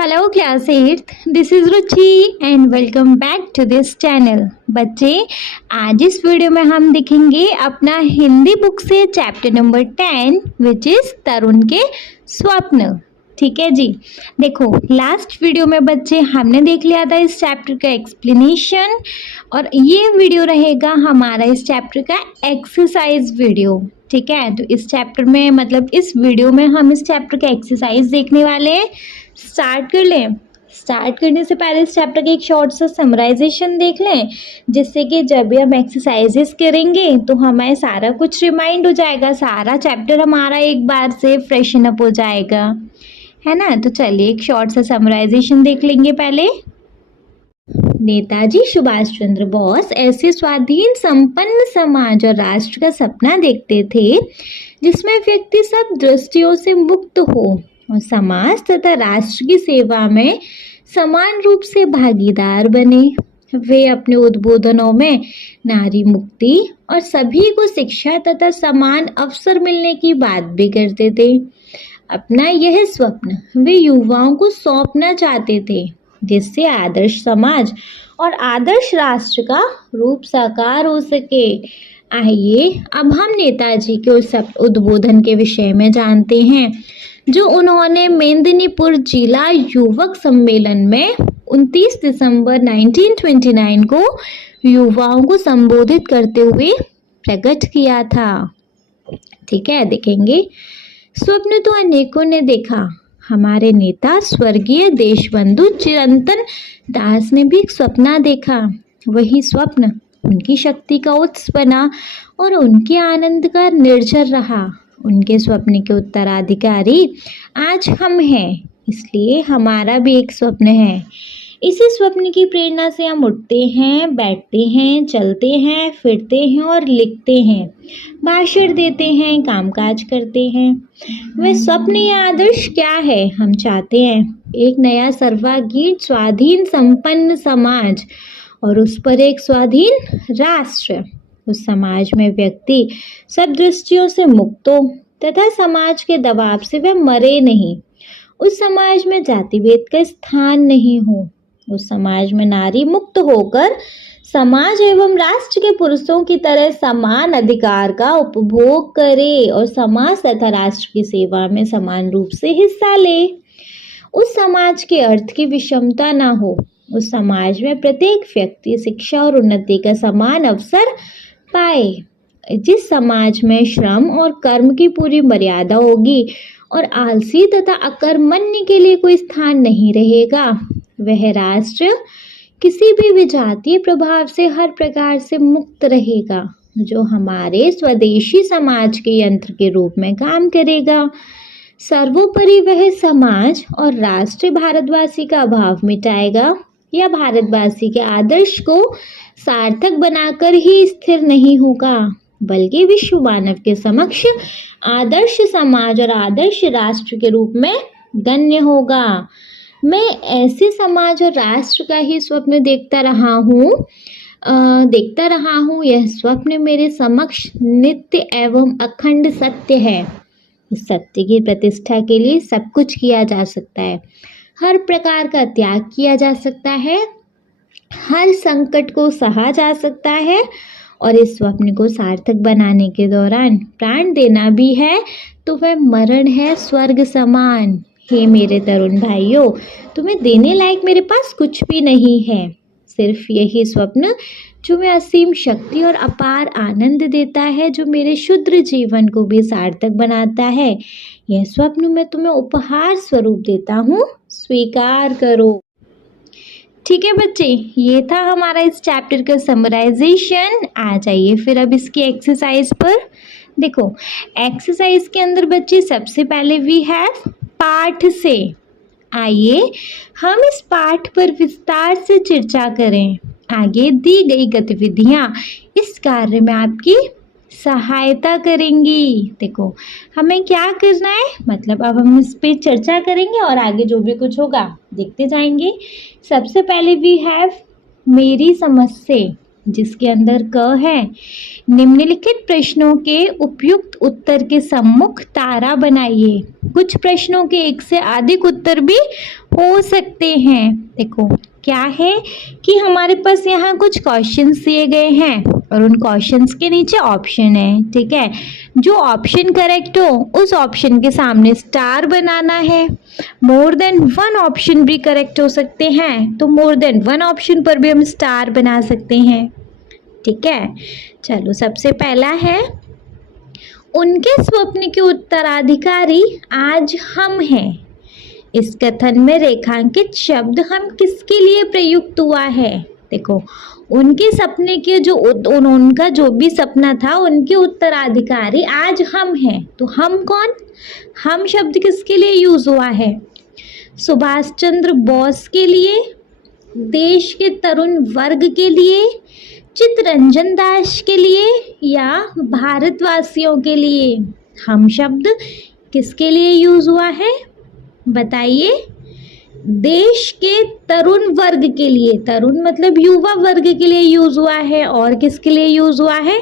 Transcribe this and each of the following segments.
Hello class 8, this is Ruchi and welcome back to this channel. बच्चे, आज इस video में हम देखेंगे अपना हिंदी बुक से चैप्टर नंबर 10 विच इज़ तरुण के स्वप्न। ठीक है जी। देखो, लास्ट वीडियो में बच्चे हमने देख लिया था इस चैप्टर का एक्सप्लेनेशन, और ये वीडियो रहेगा हमारा इस चैप्टर का एक्सरसाइज वीडियो। ठीक है, तो इस चैप्टर में मतलब इस वीडियो में हम इस चैप्टर का एक्सरसाइज देखने वाले हैं। स्टार्ट कर लें। स्टार्ट करने से पहले इस चैप्टर का एक शॉर्ट सा समराइजेशन देख लें, जिससे कि जब भी हम एक्सरसाइजेस करेंगे तो हमें सारा कुछ रिमाइंड हो जाएगा, सारा चैप्टर हमारा एक बार से फ्रेशन अप हो जाएगा, है ना। तो चलिए एक शॉर्ट सा समराइजेशन देख लेंगे पहले। नेताजी सुभाष चंद्र बोस ऐसे स्वाधीन संपन्न समाज और राष्ट्र का सपना देखते थे जिसमें व्यक्ति सब दृष्टियों से मुक्त हो और समाज तथा राष्ट्र की सेवा में समान रूप से भागीदार बने। वे अपने उद्बोधनों में नारी मुक्ति और सभी को शिक्षा तथा समान अवसर मिलने की बात भी करते थे। अपना यह स्वप्न वे युवाओं को सौंपना चाहते थे, जिससे आदर्श समाज और आदर्श राष्ट्र का रूप साकार हो सके। आइए अब हम नेताजी के उस उद्बोधन के विषय में जानते हैं जो उन्होंने मेदिनीपुर जिला युवक सम्मेलन में 29 दिसंबर 1929 को युवाओं को संबोधित करते हुए प्रकट किया था। ठीक है, देखेंगे। स्वप्न तो अनेकों ने देखा। हमारे नेता स्वर्गीय देशबंधु चिरंतन दास ने भी एक सपना देखा। वही स्वप्न उनकी शक्ति का उत्स बना और उनके आनंद का निर्झर रहा। उनके स्वप्न के उत्तराधिकारी आज हम हैं, इसलिए हमारा भी एक स्वप्न है। इसी स्वप्न की प्रेरणा से हम उठते हैं, बैठते हैं, चलते हैं, फिरते हैं और लिखते हैं, भाषण देते हैं, कामकाज करते हैं। वह स्वप्न या आदर्श क्या है? हम चाहते हैं एक नया सर्वांगीण स्वाधीन संपन्न समाज और उस पर एक स्वाधीन राष्ट्र। उस समाज में व्यक्ति सब दृष्टियों से मुक्त हो तथा समाज के दबाव से वह मरे नहीं। उस समाज में जाति भेद का स्थान नहीं हो। उस समाज में नारी मुक्त होकर समाज एवं राष्ट्र के पुरुषों की तरह समान अधिकार का उपभोग करे और समाज तथा राष्ट्र की सेवा में समान रूप से हिस्सा ले। उस समाज के अर्थ की विषमता न हो। उस समाज में प्रत्येक व्यक्ति शिक्षा और उन्नति का समान अवसर पाए। जिस समाज में श्रम और कर्म की पूरी मर्यादा होगी और आलसी तथा अकर्मण्य के लिए कोई स्थान नहीं रहेगा, वह राष्ट्र किसी भी विजातीय प्रभाव से हर प्रकार से मुक्त रहेगा, जो हमारे स्वदेशी समाज के यंत्र के रूप में काम करेगा। सर्वोपरि वह समाज और राष्ट्र भारतवासी का अभाव मिटाएगा या भारतवासी के आदर्श को सार्थक बनाकर ही स्थिर नहीं होगा, बल्कि विश्व मानव के समक्ष आदर्श समाज और आदर्श राष्ट्र के रूप में गण्य होगा। मैं ऐसे समाज और राष्ट्र का ही स्वप्न देखता रहा हूँ। यह स्वप्न मेरे समक्ष नित्य एवं अखंड सत्य है। इस सत्य की प्रतिष्ठा के लिए सब कुछ किया जा सकता है, हर प्रकार का त्याग किया जा सकता है, हर संकट को सहा जा सकता है और इस स्वप्न को सार्थक बनाने के दौरान प्राण देना भी है तो वह मरण है स्वर्ग समान। हे मेरे तरुण भाइयों, तुम्हें देने लायक मेरे पास कुछ भी नहीं है, सिर्फ यही स्वप्न जो मैं असीम शक्ति और अपार आनंद देता है, जो मेरे शुद्र जीवन को भी सार्थक बनाता है। यह स्वप्न मैं तुम्हें उपहार स्वरूप देता हूँ, स्वीकार करो। ठीक है बच्चे, ये था हमारा इस चैप्टर का समराइजेशन। आ जाइए फिर अब इसकी एक्सरसाइज पर। देखो, एक्सरसाइज के अंदर बच्चे सबसे पहले वी हैव पाठ से। आइए हम इस पाठ पर विस्तार से चर्चा करें। आगे दी गई गतिविधियां इस कार्य में आपकी सहायता करेंगी। देखो, हमें क्या करना है, मतलब अब हम इस पे चर्चा करेंगे और आगे जो भी कुछ होगा देखते जाएंगे। सबसे पहले वी हैव मेरी समझ से। जिसके अंदर क है। निम्नलिखित प्रश्नों के उपयुक्त उत्तर के सम्मुख तारा बनाइए। कुछ प्रश्नों के एक से अधिक उत्तर भी हो सकते हैं। देखो क्या है कि हमारे पास यहाँ कुछ क्वेश्चंस दिए गए हैं और उन क्वेश्चंस के नीचे ऑप्शन है, ठीक है। जो ऑप्शन करेक्ट हो उस ऑप्शन के सामने स्टार बनाना है। मोर देन वन ऑप्शन भी करेक्ट हो सकते हैं, तो मोर देन वन ऑप्शन पर भी हम स्टार बना सकते हैं, ठीक है। चलो सबसे पहला है, उनके स्वप्न के उत्तराधिकारी आज हम हैं। इस कथन में रेखांकित शब्द हम किसके लिए प्रयुक्त हुआ है। देखो उनके सपने के जो उनका जो भी सपना था उनके उत्तराधिकारी आज हम हैं, तो हम कौन, हम शब्द किसके लिए यूज हुआ है। सुभाष चंद्र बोस के लिए, देश के तरुण वर्ग के लिए, चित्तरंजन दास के लिए या भारतवासियों के लिए। हम शब्द किसके लिए यूज हुआ है बताइए। देश के तरुण वर्ग के लिए, तरुण मतलब युवा वर्ग के लिए यूज हुआ है, और किसके लिए यूज हुआ है,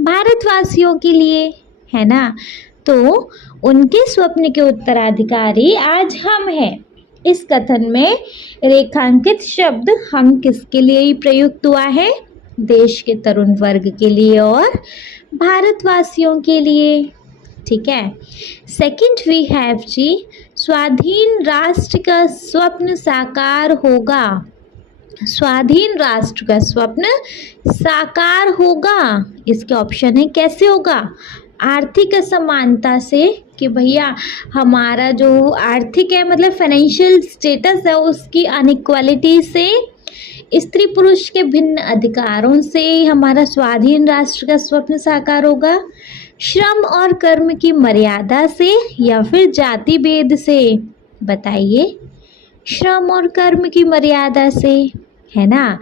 भारतवासियों के लिए, है ना। तो उनके स्वप्न के उत्तराधिकारी आज हम हैं। इस कथन में रेखांकित शब्द हम किसके लिए प्रयुक्त हुआ है, देश के तरुण वर्ग के लिए और भारतवासियों के लिए, ठीक है। सेकंड वी हैव जी, स्वाधीन राष्ट्र का स्वप्न साकार होगा। स्वाधीन राष्ट्र का स्वप्न साकार होगा, इसके ऑप्शन है कैसे होगा। आर्थिक असमानता से, कि भैया हमारा जो आर्थिक है मतलब फाइनेंशियल स्टेटस है उसकी अनइक्वालिटी से, स्त्री पुरुष के भिन्न अधिकारों से हमारा स्वाधीन राष्ट्र का स्वप्न साकार होगा। श्रम और कर्म की मर्यादा से या फिर जाति भेद से, बताइए। श्रम और कर्म की मर्यादा से, है ना।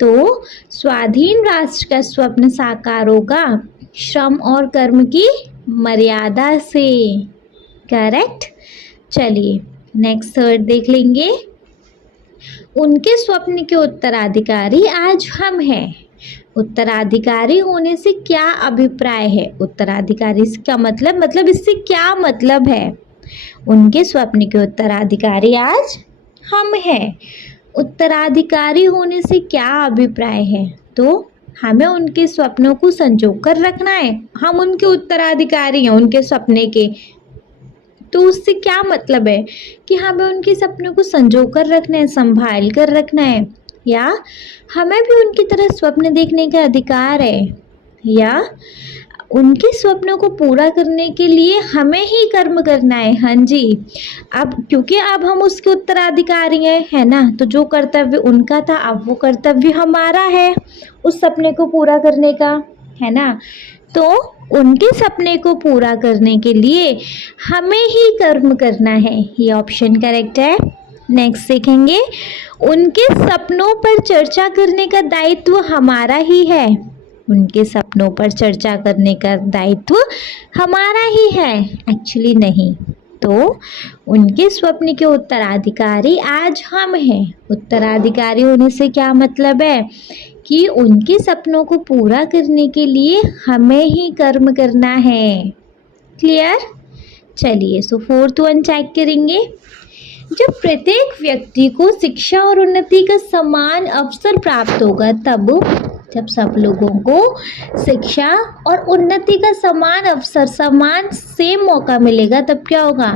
तो स्वाधीन राष्ट्र का स्वप्न साकार होगा श्रम और कर्म की मर्यादा से, करेक्ट। चलिए नेक्स्ट थर्ड देख लेंगे। उनके स्वप्न के उत्तराधिकारी आज हम हैं। उत्तराधिकारी होने से क्या अभिप्राय है, उत्तराधिकारी का मतलब इससे क्या मतलब है। उनके स्वप्न के उत्तराधिकारी आज हम हैं। उत्तराधिकारी होने से क्या अभिप्राय है, तो हमें उनके स्वप्नों को संजो कर रखना है। हम उनके उत्तराधिकारी हैं उनके सपने के, तो उससे क्या मतलब है कि हमें उनके सपनों को संजो कर रखना है, संभाल कर रखना है, या हमें भी उनकी तरह स्वप्न देखने का अधिकार है, या उनके स्वप्नों को पूरा करने के लिए हमें ही कर्म करना है। हाँ जी, अब क्योंकि अब हम उसके उत्तराधिकारी हैं, है ना, तो जो कर्तव्य उनका था अब वो कर्तव्य हमारा है उस सपने को पूरा करने का, है ना। तो उनके सपने को पूरा करने के लिए हमें ही कर्म करना है, ये ऑप्शन करेक्ट है। नेक्स्ट देखेंगे, उनके सपनों पर चर्चा करने का दायित्व हमारा ही है। उनके सपनों पर चर्चा करने का दायित्व हमारा ही है, एक्चुअली नहीं। तो उनके स्वप्न के उत्तराधिकारी आज हम हैं। उत्तराधिकारी होने से क्या मतलब है कि उनके सपनों को पूरा करने के लिए हमें ही कर्म करना है। क्लियर। चलिए सो फोर्थ वन चेक करेंगे। जब प्रत्येक व्यक्ति को शिक्षा और उन्नति का समान अवसर प्राप्त होगा, तब जब सब लोगों को शिक्षा और उन्नति का समान अवसर, समान सेम मौका मिलेगा, तब क्या होगा,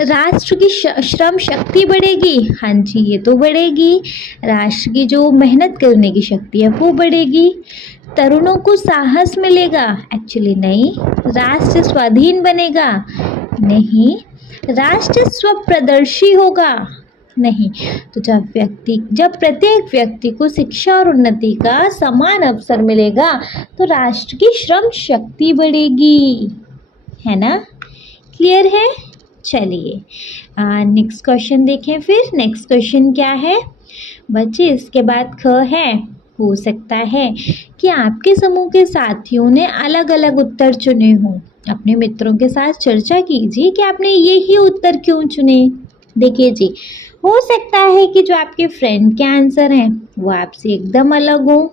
राष्ट्र की श्रम शक्ति बढ़ेगी। हाँ जी, ये तो बढ़ेगी। राष्ट्र की जो मेहनत करने की शक्ति है वो बढ़ेगी। तरुणों को साहस मिलेगा, एक्चुअली नहीं। राष्ट्र स्वाधीन बनेगा, नहीं। राष्ट्र स्वप्रदर्शी होगा, नहीं। तो जब प्रत्येक व्यक्ति को शिक्षा और उन्नति का समान अवसर मिलेगा तो राष्ट्र की श्रम शक्ति बढ़ेगी, है ना। क्लियर है। चलिए नेक्स्ट क्वेश्चन देखें। फिर नेक्स्ट क्वेश्चन क्या है बच्चे, इसके बाद ख है। हो सकता है कि आपके समूह के साथियों ने अलग अलग उत्तर चुने हों। अपने मित्रों के साथ चर्चा कीजिए कि आपने ये ही उत्तर क्यों चुने। देखिए जी, हो सकता है कि जो आपके फ्रेंड के आंसर हैं वो आपसे एकदम अलग हो,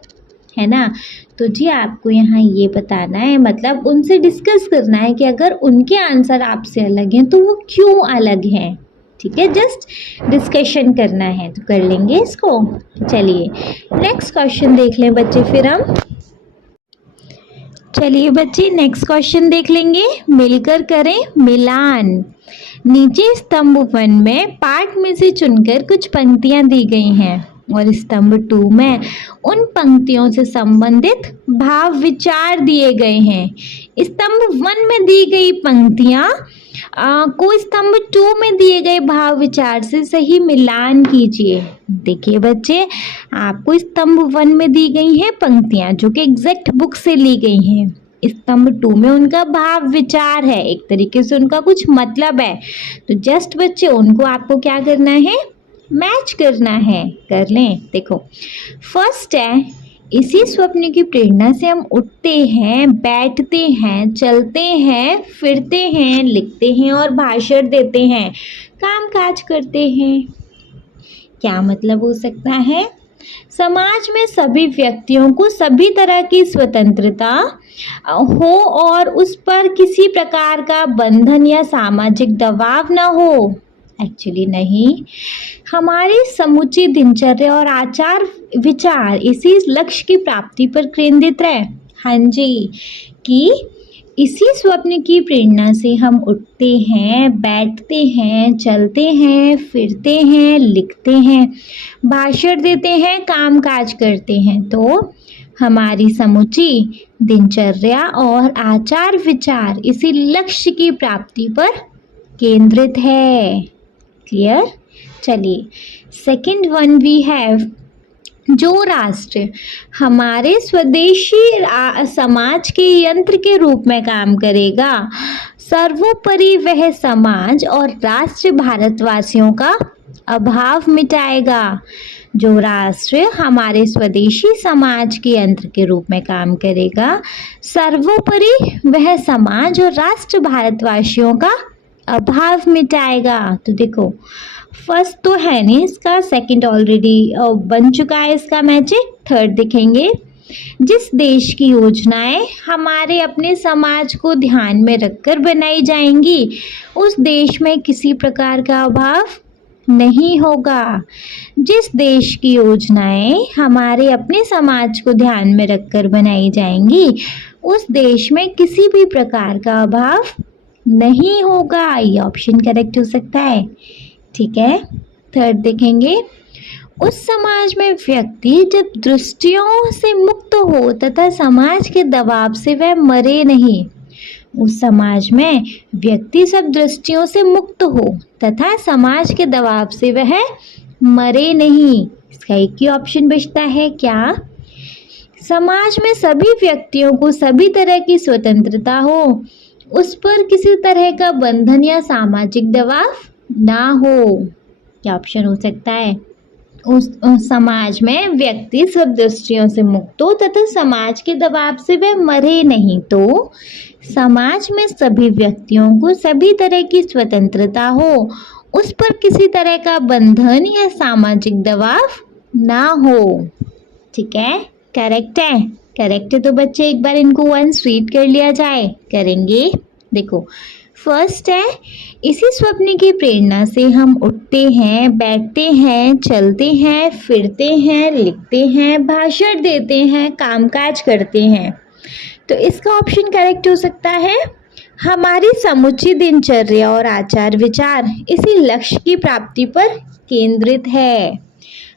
है ना। तो जी आपको यहाँ ये बताना है, मतलब उनसे डिस्कस करना है कि अगर उनके आंसर आपसे अलग हैं तो वो क्यों अलग हैं। ठीक है, जस्ट डिस्कशन करना है, तो कर लेंगे इसको। चलिए नेक्स्ट क्वेश्चन देख लें बच्चे, फिर हम चलिए बच्चे नेक्स्ट क्वेश्चन देख लेंगे। मिलकर करें मिलान। नीचे स्तंभ 1 में पाठ में से चुनकर कुछ पंक्तियां दी गई हैं और स्तंभ 2 में उन पंक्तियों से संबंधित भाव विचार दिए गए हैं। स्तंभ 1 में दी गई पंक्तियां को स्तंभ 2 में दिए गए भाव विचार से सही मिलान कीजिए। देखिए बच्चे, आपको स्तंभ 1 में दी गई हैं पंक्तियां जो कि एग्जैक्ट बुक से ली गई हैं। स्तंभ 2 में उनका भाव विचार है, एक तरीके से उनका कुछ मतलब है। तो जस्ट बच्चे उनको आपको क्या करना है, मैच करना है। कर लें। देखो फर्स्ट है, इसी स्वप्न की प्रेरणा से हम उठते हैं, बैठते हैं, चलते हैं, फिरते हैं, लिखते हैं और भाषण देते हैं, काम काज करते हैं। क्या मतलब हो सकता है? समाज में सभी व्यक्तियों को सभी तरह की स्वतंत्रता हो और उस पर किसी प्रकार का बंधन या सामाजिक दबाव ना हो। एक्चुअली नहीं, हमारी समूची दिनचर्या और आचार विचार इसी लक्ष्य की प्राप्ति पर केंद्रित है। हाँ जी, कि इसी स्वप्न की प्रेरणा से हम उठते हैं, बैठते हैं, चलते हैं, फिरते हैं, लिखते हैं, भाषण देते हैं, काम काज करते हैं। तो हमारी समूची दिनचर्या और आचार विचार इसी लक्ष्य की प्राप्ति पर केंद्रित है। क्लियर? चलिए सेकंड वन वी हैव, जो राष्ट्र हमारे स्वदेशी समाज के यंत्र के रूप में काम करेगा, सर्वोपरि वह समाज और राष्ट्र भारतवासियों का अभाव मिटाएगा। जो राष्ट्र हमारे स्वदेशी समाज के यंत्र के रूप में काम करेगा, सर्वोपरि वह समाज और राष्ट्र भारतवासियों का अभाव मिटाएगा। तो देखो फर्स्ट तो है नहीं इसका, सेकंड ऑलरेडी बन चुका है इसका मैजिक। थर्ड देखेंगे, जिस देश की योजनाएं हमारे अपने समाज को ध्यान में रखकर बनाई जाएंगी, उस देश में किसी प्रकार का अभाव नहीं होगा। जिस देश की योजनाएं हमारे अपने समाज को ध्यान में रखकर बनाई जाएंगी, उस देश में किसी भी प्रकार का अभाव नहीं होगा। ये ऑप्शन करेक्ट हो सकता है। ठीक है, थर्ड देखेंगे, उस समाज में व्यक्ति जब दृष्टियों से मुक्त हो तथा समाज के दबाव से वह मरे नहीं। उस समाज में व्यक्ति सब दृष्टियों से मुक्त हो तथा समाज के दबाव से वह मरे नहीं। इसका एक ही ऑप्शन बचता है, क्या? समाज में सभी व्यक्तियों को सभी तरह की स्वतंत्रता हो, उस पर किसी तरह का बंधन या सामाजिक दबाव ना हो। क्या ऑप्शन हो सकता है? उस समाज में व्यक्ति सब दृष्टियों से मुक्त हो तथा समाज के दबाव से वह मरे नहीं। तो समाज में सभी व्यक्तियों को सभी तरह की स्वतंत्रता हो, उस पर किसी तरह का बंधन या सामाजिक दबाव ना हो। ठीक है, करेक्ट है। करेक्ट है तो बच्चे एक बार इनको वंस रीड कर लिया जाए। करेंगे। देखो फर्स्ट है, इसी स्वप्न की प्रेरणा से हम उठते हैं, बैठते हैं, चलते हैं, फिरते हैं, लिखते हैं, भाषण देते हैं, कामकाज करते हैं। तो इसका ऑप्शन करेक्ट हो सकता है, हमारी समुचित दिनचर्या और आचार विचार इसी लक्ष्य की प्राप्ति पर केंद्रित है।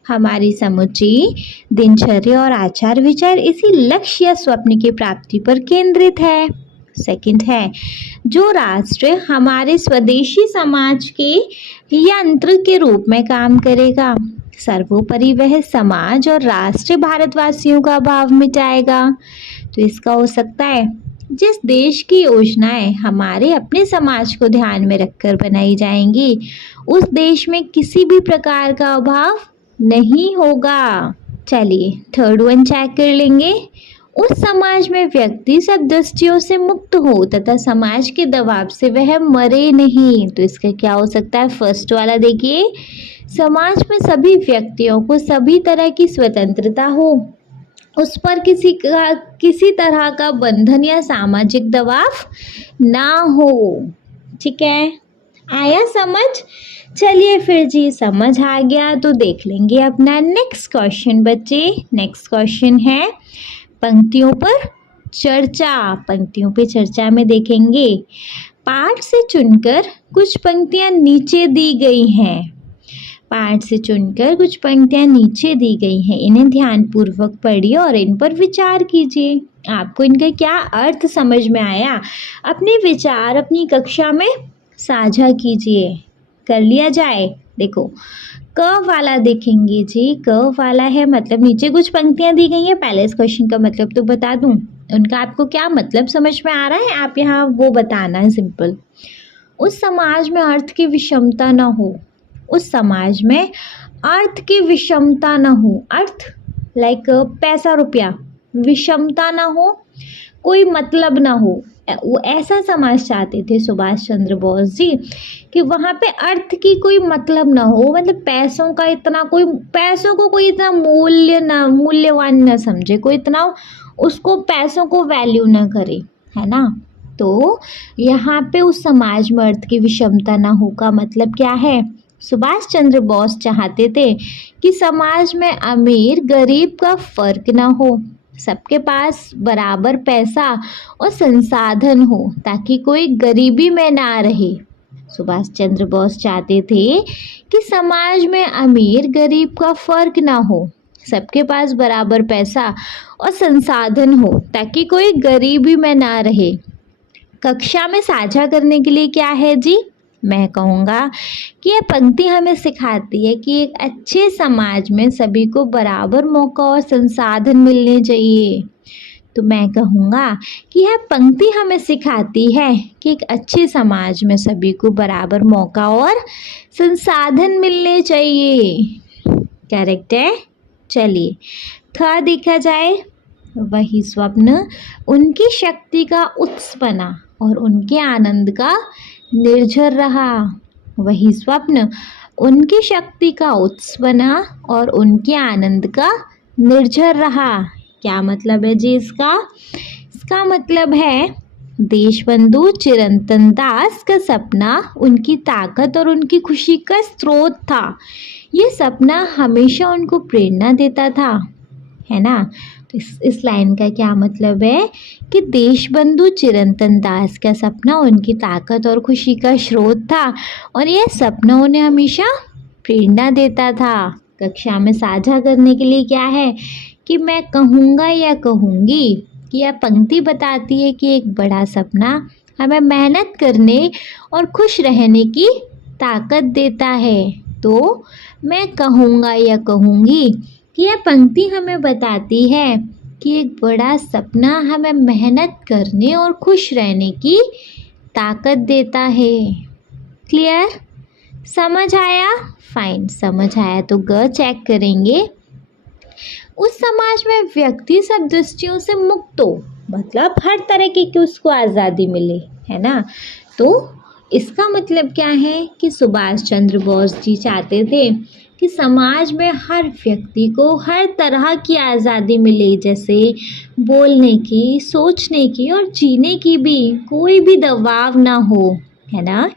हमारी समुची दिनचर्या और आचार विचार इसी लक्ष्य या स्वप्न की प्राप्ति पर केंद्रित है। सेकंड है, जो राष्ट्र हमारे स्वदेशी समाज के यंत्र के रूप में काम करेगा, सर्वोपरि वह समाज और राष्ट्र भारतवासियों का अभाव मिटाएगा। तो इसका हो सकता है, जिस देश की योजनाएं हमारे अपने समाज को ध्यान में रखकर बनाई जाएंगी, उस देश में किसी भी प्रकार का अभाव नहीं होगा। चलिए थर्ड वन चेक कर लेंगे, उस समाज में व्यक्ति सब दृष्टियों से मुक्त हो तथा समाज के दबाव से वह मरे नहीं। तो इसका क्या हो सकता है? फर्स्ट वाला देखिए, समाज में सभी व्यक्तियों को सभी तरह की स्वतंत्रता हो, उस पर किसी तरह का बंधन या सामाजिक दबाव ना हो। ठीक है, आया समझ? चलिए फिर जी, समझ आ गया तो देख लेंगे अपना नेक्स्ट क्वेश्चन बच्चे। नेक्स्ट क्वेश्चन है पंक्तियों पर चर्चा। पंक्तियों पे चर्चा में देखेंगे, पाठ से चुनकर कुछ पंक्तियां नीचे दी गई हैं। पाठ से चुनकर कुछ पंक्तियां नीचे दी गई हैं, इन्हें ध्यानपूर्वक पढ़िए और इन पर विचार कीजिए। आपको इनका क्या अर्थ समझ में आया, अपने विचार अपनी कक्षा में साझा कीजिए। कर लिया जाए। देखो, क वाला देखेंगे जी, क वाला है मतलब नीचे कुछ पंक्तियां दी गई हैं। पहले इस क्वेश्चन का मतलब तो बता दूं, उनका आपको क्या मतलब समझ में आ रहा है, आप यहाँ वो बताना है सिंपल। उस समाज में अर्थ की विषमता न हो, उस समाज में अर्थ की विषमता न हो, अर्थ लाइक पैसा रुपया, विषमता ना हो, कोई मतलब ना हो, वो ऐसा समाज चाहते थे सुभाष चंद्र बोस जी कि वहाँ पे अर्थ की कोई मतलब ना हो, मतलब पैसों को कोई इतना मूल्यवान ना समझे, कोई इतना उसको पैसों को वैल्यू ना करे, है ना। तो यहाँ पे उस समाज में अर्थ की विषमता ना हो का मतलब क्या है, सुभाष चंद्र बोस चाहते थे कि समाज में अमीर गरीब का फर्क ना हो, सबके पास बराबर पैसा और संसाधन हो ताकि कोई गरीबी में ना रहे। सुभाष चंद्र बोस चाहते थे कि समाज में अमीर गरीब का फर्क ना हो, सबके पास बराबर पैसा और संसाधन हो ताकि कोई गरीबी में ना रहे। कक्षा में साझा करने के लिए क्या है जी, मैं कहूँगा कि यह पंक्ति हमें सिखाती है कि एक अच्छे समाज में सभी को बराबर मौका और संसाधन मिलने चाहिए। तो मैं कहूँगा कि यह पंक्ति हमें सिखाती है कि एक अच्छे समाज में सभी को बराबर मौका और संसाधन मिलने चाहिए। करेक्ट है। चलिए था देखा जाए, वही स्वप्न उनकी शक्ति का उत्स बना और उनके आनंद का निर्झर रहा। वही स्वप्न उनकी शक्ति का उत्स बना और उनके आनंद का निर्झर रहा। क्या मतलब है जी इसका? इसका मतलब है देशबंधु चिरंतन दास का सपना उनकी ताकत और उनकी खुशी का स्रोत था। ये सपना हमेशा उनको प्रेरणा देता था, है ना। तो इस लाइन का क्या मतलब है कि देशबंधु चिरंतन दास का सपना उनकी ताकत और खुशी का स्रोत था और यह सपना उन्हें हमेशा प्रेरणा देता था। कक्षा में साझा करने के लिए क्या है कि मैं कहूँगा या कहूँगी कि यह पंक्ति बताती है कि एक बड़ा सपना हमें मेहनत करने और खुश रहने की ताकत देता है। तो मैं कहूँगा या कहूँगी कि यह पंक्ति हमें बताती है कि एक बड़ा सपना हमें मेहनत करने और खुश रहने की ताकत देता है। क्लियर? समझ आया? फाइन, समझ आया तो ग चेक करेंगे। उस समाज में व्यक्ति सब दृष्टियों से मुक्त हो, मतलब हर तरह की उसको आज़ादी मिले, है ना। तो इसका मतलब क्या है कि सुभाष चंद्र बोस जी चाहते थे कि समाज में हर व्यक्ति को हर तरह की आज़ादी मिले, जैसे बोलने की, सोचने की और जीने की भी, कोई भी दबाव ना हो, है ना।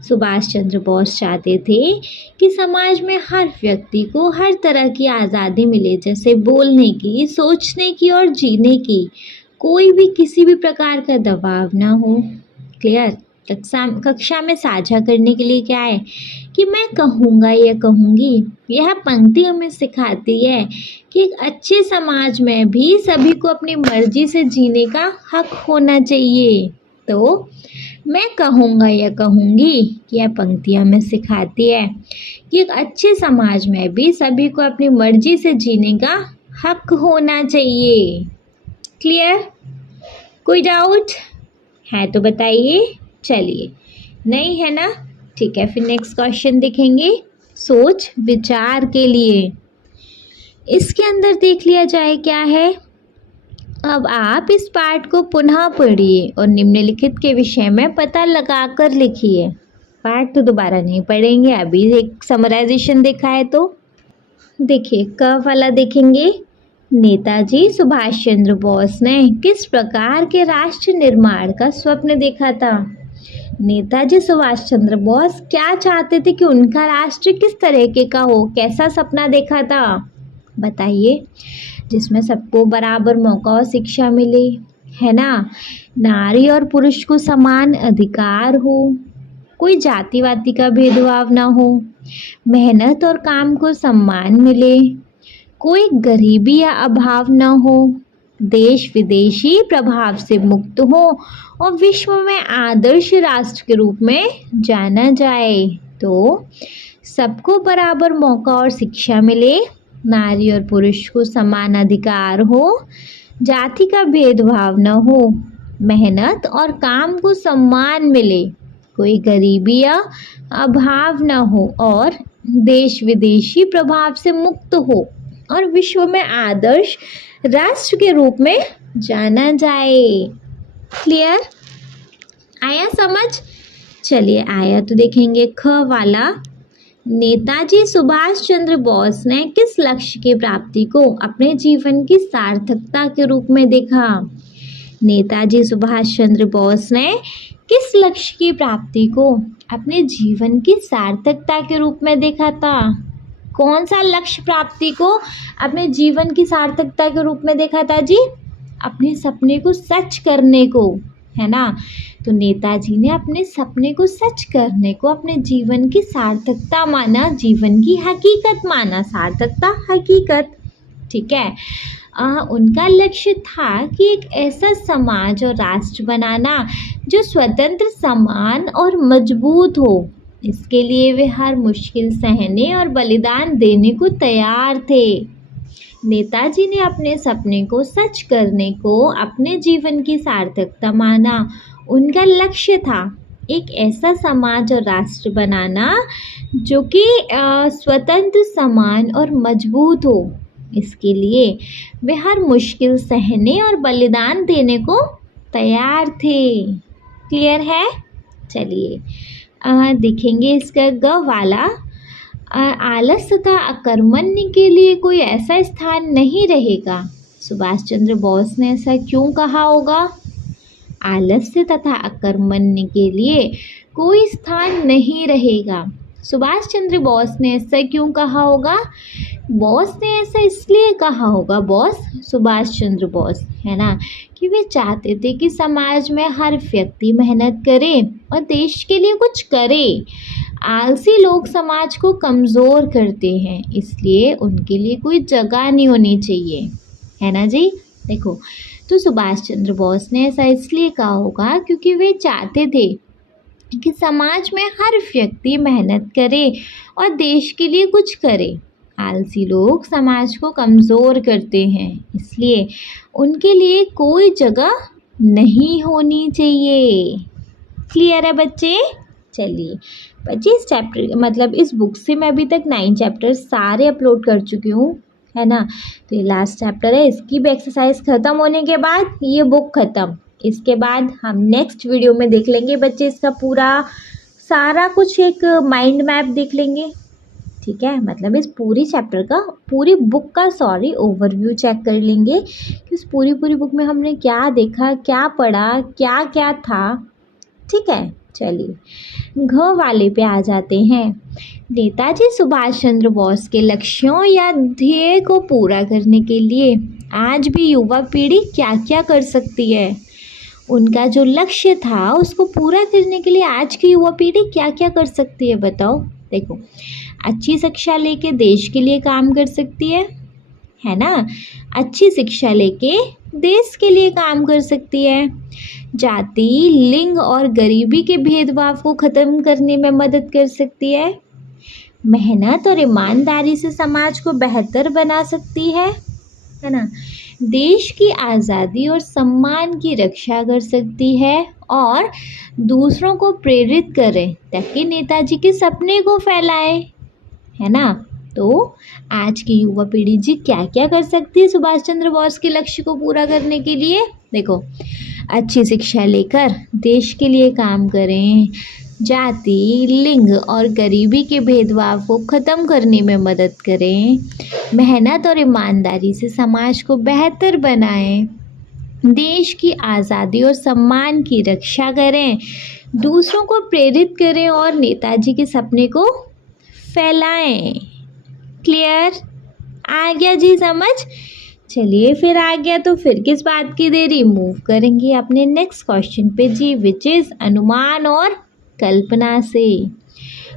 सुभाष चंद्र बोस चाहते थे कि समाज में हर व्यक्ति को हर तरह की आज़ादी मिले, जैसे बोलने की, सोचने की और जीने की, कोई भी किसी भी प्रकार का दबाव ना हो। क्लियर? कक्षा में साझा करने के लिए क्या है कि मैं कहूँगा या कहूँगी, यह पंक्ति हमें सिखाती है कि एक अच्छे समाज में भी सभी को अपनी मर्जी से जीने का हक होना चाहिए। तो मैं कहूँगा या कहूँगी कि यह पंक्ति हमें सिखाती है कि एक अच्छे समाज में भी सभी को अपनी मर्जी से जीने का हक होना चाहिए। क्लियर? कोई डाउट है तो बताइए। चलिए, नहीं है ना? ठीक है, फिर नेक्स्ट क्वेश्चन देखेंगे सोच विचार के लिए। इसके अंदर देख लिया जाए क्या है। अब आप इस पाठ को पुनः पढ़िए और निम्नलिखित के विषय में पता लगाकर लिखिए। पाठ तो दोबारा नहीं पढ़ेंगे, अभी एक समराइजेशन देखा है तो देखिए क वाला देखेंगे। नेताजी सुभाष चंद्र बोस ने किस प्रकार के राष्ट्र निर्माण का स्वप्न देखा था? नेताजी सुभाष चंद्र बोस क्या चाहते थे कि उनका राष्ट्र किस तरीके का हो, कैसा सपना देखा था बताइए? जिसमें सबको बराबर मौका और शिक्षा मिले, है ना, नारी और पुरुष को समान अधिकार हो, कोई जातिवादी का भेदभाव ना हो, मेहनत और काम को सम्मान मिले, कोई गरीबी या अभाव न हो, देश विदेशी प्रभाव से मुक्त हो और विश्व में आदर्श राष्ट्र के रूप में जाना जाए। तो सबको बराबर मौका और शिक्षा मिले, नारी और पुरुष को समान अधिकार हो, जाति का भेदभाव न हो, मेहनत और काम को सम्मान मिले, कोई गरीबी या अभाव न हो और देश विदेशी प्रभाव से मुक्त हो और विश्व में आदर्श राष्ट्र के रूप में जाना जाए। क्लियर? आया समझ? चलिए आया तो देखेंगे ख वाला। नेताजी सुभाष चंद्र बोस ने किस लक्ष्य की प्राप्ति को अपने जीवन की सार्थकता के रूप में देखा? नेताजी सुभाष चंद्र बोस ने किस लक्ष्य की प्राप्ति को अपने जीवन की सार्थकता के रूप में देखा था? कौन सा लक्ष्य प्राप्ति को अपने जीवन की सार्थकता के रूप में देखा था जी? अपने सपने को सच करने को, है ना। तो नेताजी ने अपने सपने को सच करने को अपने जीवन की सार्थकता माना, जीवन की हकीकत माना। सार्थकता, हकीकत, ठीक है। उनका लक्ष्य था कि एक ऐसा समाज और राष्ट्र बनाना जो स्वतंत्र, समान और मजबूत हो। इसके लिए वे हर मुश्किल सहने और बलिदान देने को तैयार थे। नेताजी ने अपने सपने को सच करने को अपने जीवन की सार्थकता माना। उनका लक्ष्य था एक ऐसा समाज और राष्ट्र बनाना जो कि स्वतंत्र, समान और मजबूत हो। इसके लिए वे हर मुश्किल सहने और बलिदान देने को तैयार थे। क्लियर है? चलिए देखेंगे इसका ग वाला। आलस तथा अकर्मण्य के लिए कोई ऐसा स्थान नहीं रहेगा। सुभाष चंद्र बोस ने ऐसा क्यों कहा होगा? आलस्य तथा अकर्मण्य के लिए कोई स्थान नहीं रहेगा। सुभाष चंद्र बोस ने ऐसा क्यों कहा होगा? बोस ने ऐसा इसलिए कहा होगा, बॉस सुभाष चंद्र बोस, है ना, कि वे चाहते थे कि समाज में हर व्यक्ति मेहनत करे और देश के लिए कुछ करे। आलसी लोग समाज को कमज़ोर करते हैं, इसलिए उनके लिए कोई जगह नहीं होनी चाहिए, है ना जी। देखो, तो सुभाष चंद्र बोस ने ऐसा इसलिए कहा होगा क्योंकि वे चाहते थे कि समाज में हर व्यक्ति मेहनत करे और देश के लिए कुछ करे। आलसी लोग समाज को कमज़ोर करते हैं, इसलिए उनके लिए कोई जगह नहीं होनी चाहिए। क्लियर है बच्चे? चलिए 25 चैप्टर, मतलब इस बुक से मैं अभी तक 9 चैप्टर सारे अपलोड कर चुकी हूँ, है ना। तो ये लास्ट चैप्टर है, इसकी भी एक्सरसाइज ख़त्म होने के बाद ये बुक ख़त्म। इसके बाद हम नेक्स्ट वीडियो में देख लेंगे बच्चे, इसका पूरा सारा कुछ एक माइंड मैप देख लेंगे, ठीक है। मतलब इस पूरी चैप्टर का, पूरी बुक का ओवरव्यू चेक कर लेंगे कि इस पूरी बुक में हमने क्या देखा, क्या पढ़ा, क्या क्या था, ठीक है। चलिए घ वाले पे आ जाते हैं। नेताजी सुभाष चंद्र बोस के लक्ष्यों या ध्येय को पूरा करने के लिए आज भी युवा पीढ़ी क्या क्या कर सकती है? उनका जो लक्ष्य था उसको पूरा करने के लिए आज की युवा पीढ़ी क्या क्या कर सकती है बताओ? देखो, अच्छी शिक्षा लेके देश के लिए काम कर सकती है ना। अच्छी शिक्षा लेके देश के लिए काम कर सकती है। जाति, लिंग और गरीबी के भेदभाव को ख़त्म करने में मदद कर सकती है। मेहनत और ईमानदारी से समाज को बेहतर बना सकती है ना। देश की आज़ादी और सम्मान की रक्षा कर सकती है और दूसरों को प्रेरित करे ताकि नेताजी के सपने को फैलाए, है ना। तो आज की युवा पीढ़ी जी क्या क्या कर सकती है सुभाष चंद्र बोस के लक्ष्य को पूरा करने के लिए? देखो, अच्छी शिक्षा लेकर देश के लिए काम करें, जाति, लिंग और गरीबी के भेदभाव को ख़त्म करने में मदद करें, मेहनत और ईमानदारी से समाज को बेहतर बनाएं, देश की आज़ादी और सम्मान की रक्षा करें, दूसरों को प्रेरित करें और नेताजी के सपने को फैलाएं। क्लियर? आ गया जी समझ? चलिए फिर आ गया तो फिर किस बात की देरी, मूव करेंगे अपने नेक्स्ट क्वेश्चन पे जी, विच इज़ अनुमान और कल्पना से।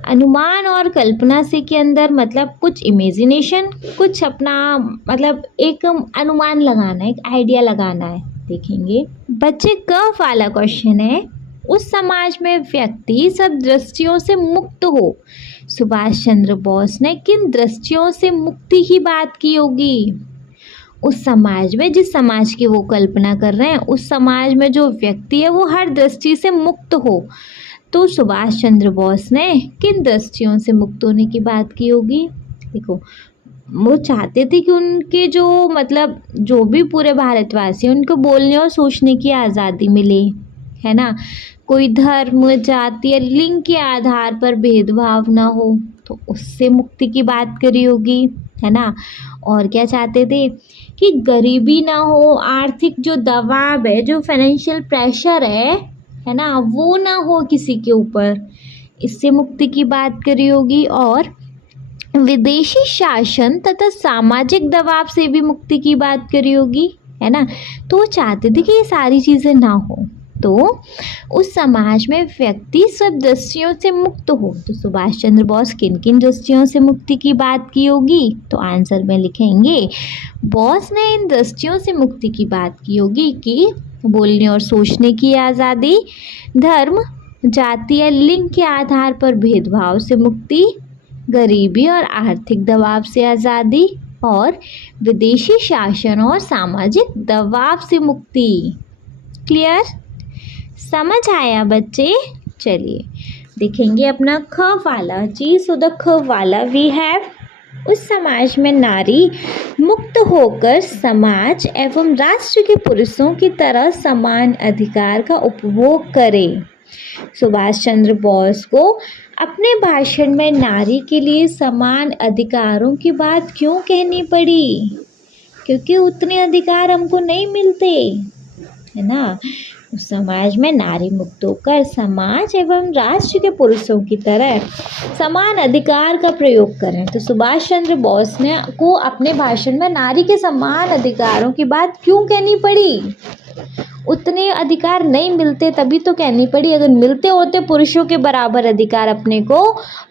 अनुमान और कल्पना से के अंदर मतलब कुछ इमेजिनेशन, कुछ अपना मतलब एक अनुमान लगाना है, एक आइडिया लगाना है। देखेंगे बच्चे क वाला क्वेश्चन है, उस समाज में व्यक्ति सब दृष्टियों से मुक्त हो। सुभाष चंद्र बोस ने किन दृष्टियों से मुक्ति की बात की होगी? उस समाज में, जिस समाज की वो कल्पना कर रहे हैं, उस समाज में जो व्यक्ति है वो हर दृष्टि से मुक्त हो। तो सुभाष चंद्र बोस ने किन दृष्टियों से मुक्त होने की बात की होगी? देखो, वो चाहते थे कि उनके जो मतलब जो भी पूरे भारतवासी हैं उनको बोलने और सोचने की आज़ादी मिले, है ना। कोई धर्म, जाति या लिंग के आधार पर भेदभाव ना हो, तो उससे मुक्ति की बात करी होगी, है ना। और क्या चाहते थे कि गरीबी ना हो, आर्थिक जो दबाव है, जो फाइनेंशियल प्रेशर है ना, वो ना हो किसी के ऊपर, इससे मुक्ति की बात करी होगी। और विदेशी शासन तथा सामाजिक दबाव से भी मुक्ति की बात करी होगी, है ना। तो वो चाहते थे कि ये सारी चीज़ें ना हो, तो उस समाज में व्यक्ति सब दृष्टियों से मुक्त हो। तो सुभाष चंद्र बोस किन किन दृष्टियों से मुक्ति की बात की होगी? तो आंसर में लिखेंगे, बोस ने इन दृष्टियों से मुक्ति की बात की होगी कि बोलने और सोचने की आज़ादी, धर्म, जाति या लिंग के आधार पर भेदभाव से मुक्ति, गरीबी और आर्थिक दबाव से आज़ादी, और विदेशी शासन और सामाजिक दबाव से मुक्ति। क्लियर? समझ आया बच्चे? चलिए देखेंगे अपना ख वाला जी। सो द ख वाला वी हैव, उस समाज में नारी मुक्त होकर समाज एवं राष्ट्र के पुरुषों की तरह समान अधिकार का उपभोग करे। सुभाष चंद्र बोस को अपने भाषण में नारी के लिए समान अधिकारों की बात क्यों कहनी पड़ी? क्योंकि उतने अधिकार हमको नहीं मिलते, है ना। उस समाज में नारी मुक्त होकर समाज एवं राष्ट्र के पुरुषों की तरह समान अधिकार का प्रयोग करें। तो सुभाष चंद्र बोस ने को अपने भाषण में नारी के समान अधिकारों की बात क्यों कहनी पड़ी? उतने अधिकार नहीं मिलते तभी तो कहनी पड़ी। अगर मिलते होते पुरुषों के बराबर अधिकार अपने को,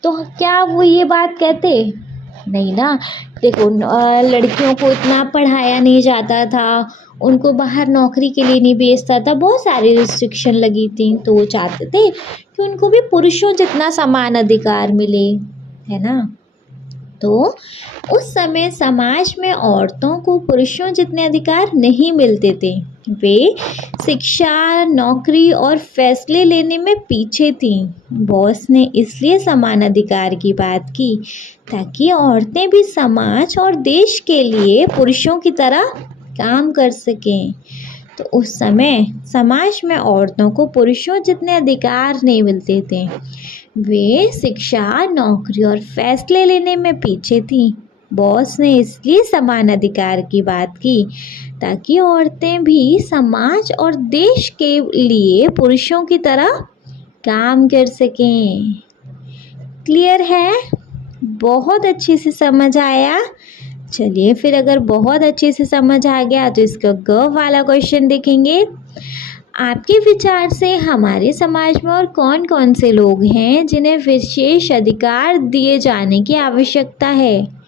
तो क्या वो ये बात कहते? नहीं ना। देखो, लड़कियों को इतना पढ़ाया नहीं जाता था, उनको बाहर नौकरी के लिए नहीं भेजता था, बहुत सारी रिस्ट्रिक्शन लगी थी। तो वो चाहते थे कि उनको भी पुरुषों जितना समान अधिकार मिले, है ना। तो उस समय समाज में औरतों को पुरुषों जितने अधिकार नहीं मिलते थे। वे शिक्षा, नौकरी और फैसले लेने में पीछे थीं। बॉस ने इसलिए समान अधिकार की बात की ताकि औरतें भी समाज और देश के लिए पुरुषों की तरह काम कर सकें। तो उस समय समाज में औरतों को पुरुषों जितने अधिकार नहीं मिलते थे। वे शिक्षा, नौकरी और फैसले लेने में पीछे थीं। बॉस ने इसलिए समान अधिकार की बात की ताकि औरतें भी समाज और देश के लिए पुरुषों की तरह काम कर सकें। क्लियर है? बहुत अच्छे से समझ आया? चलिए फिर अगर बहुत अच्छे से समझ आ गया तो इसका ग वाला क्वेश्चन देखेंगे। आपके विचार से हमारे समाज में और कौन कौन से लोग हैं जिन्हें विशेष अधिकार दिए जाने की आवश्यकता है?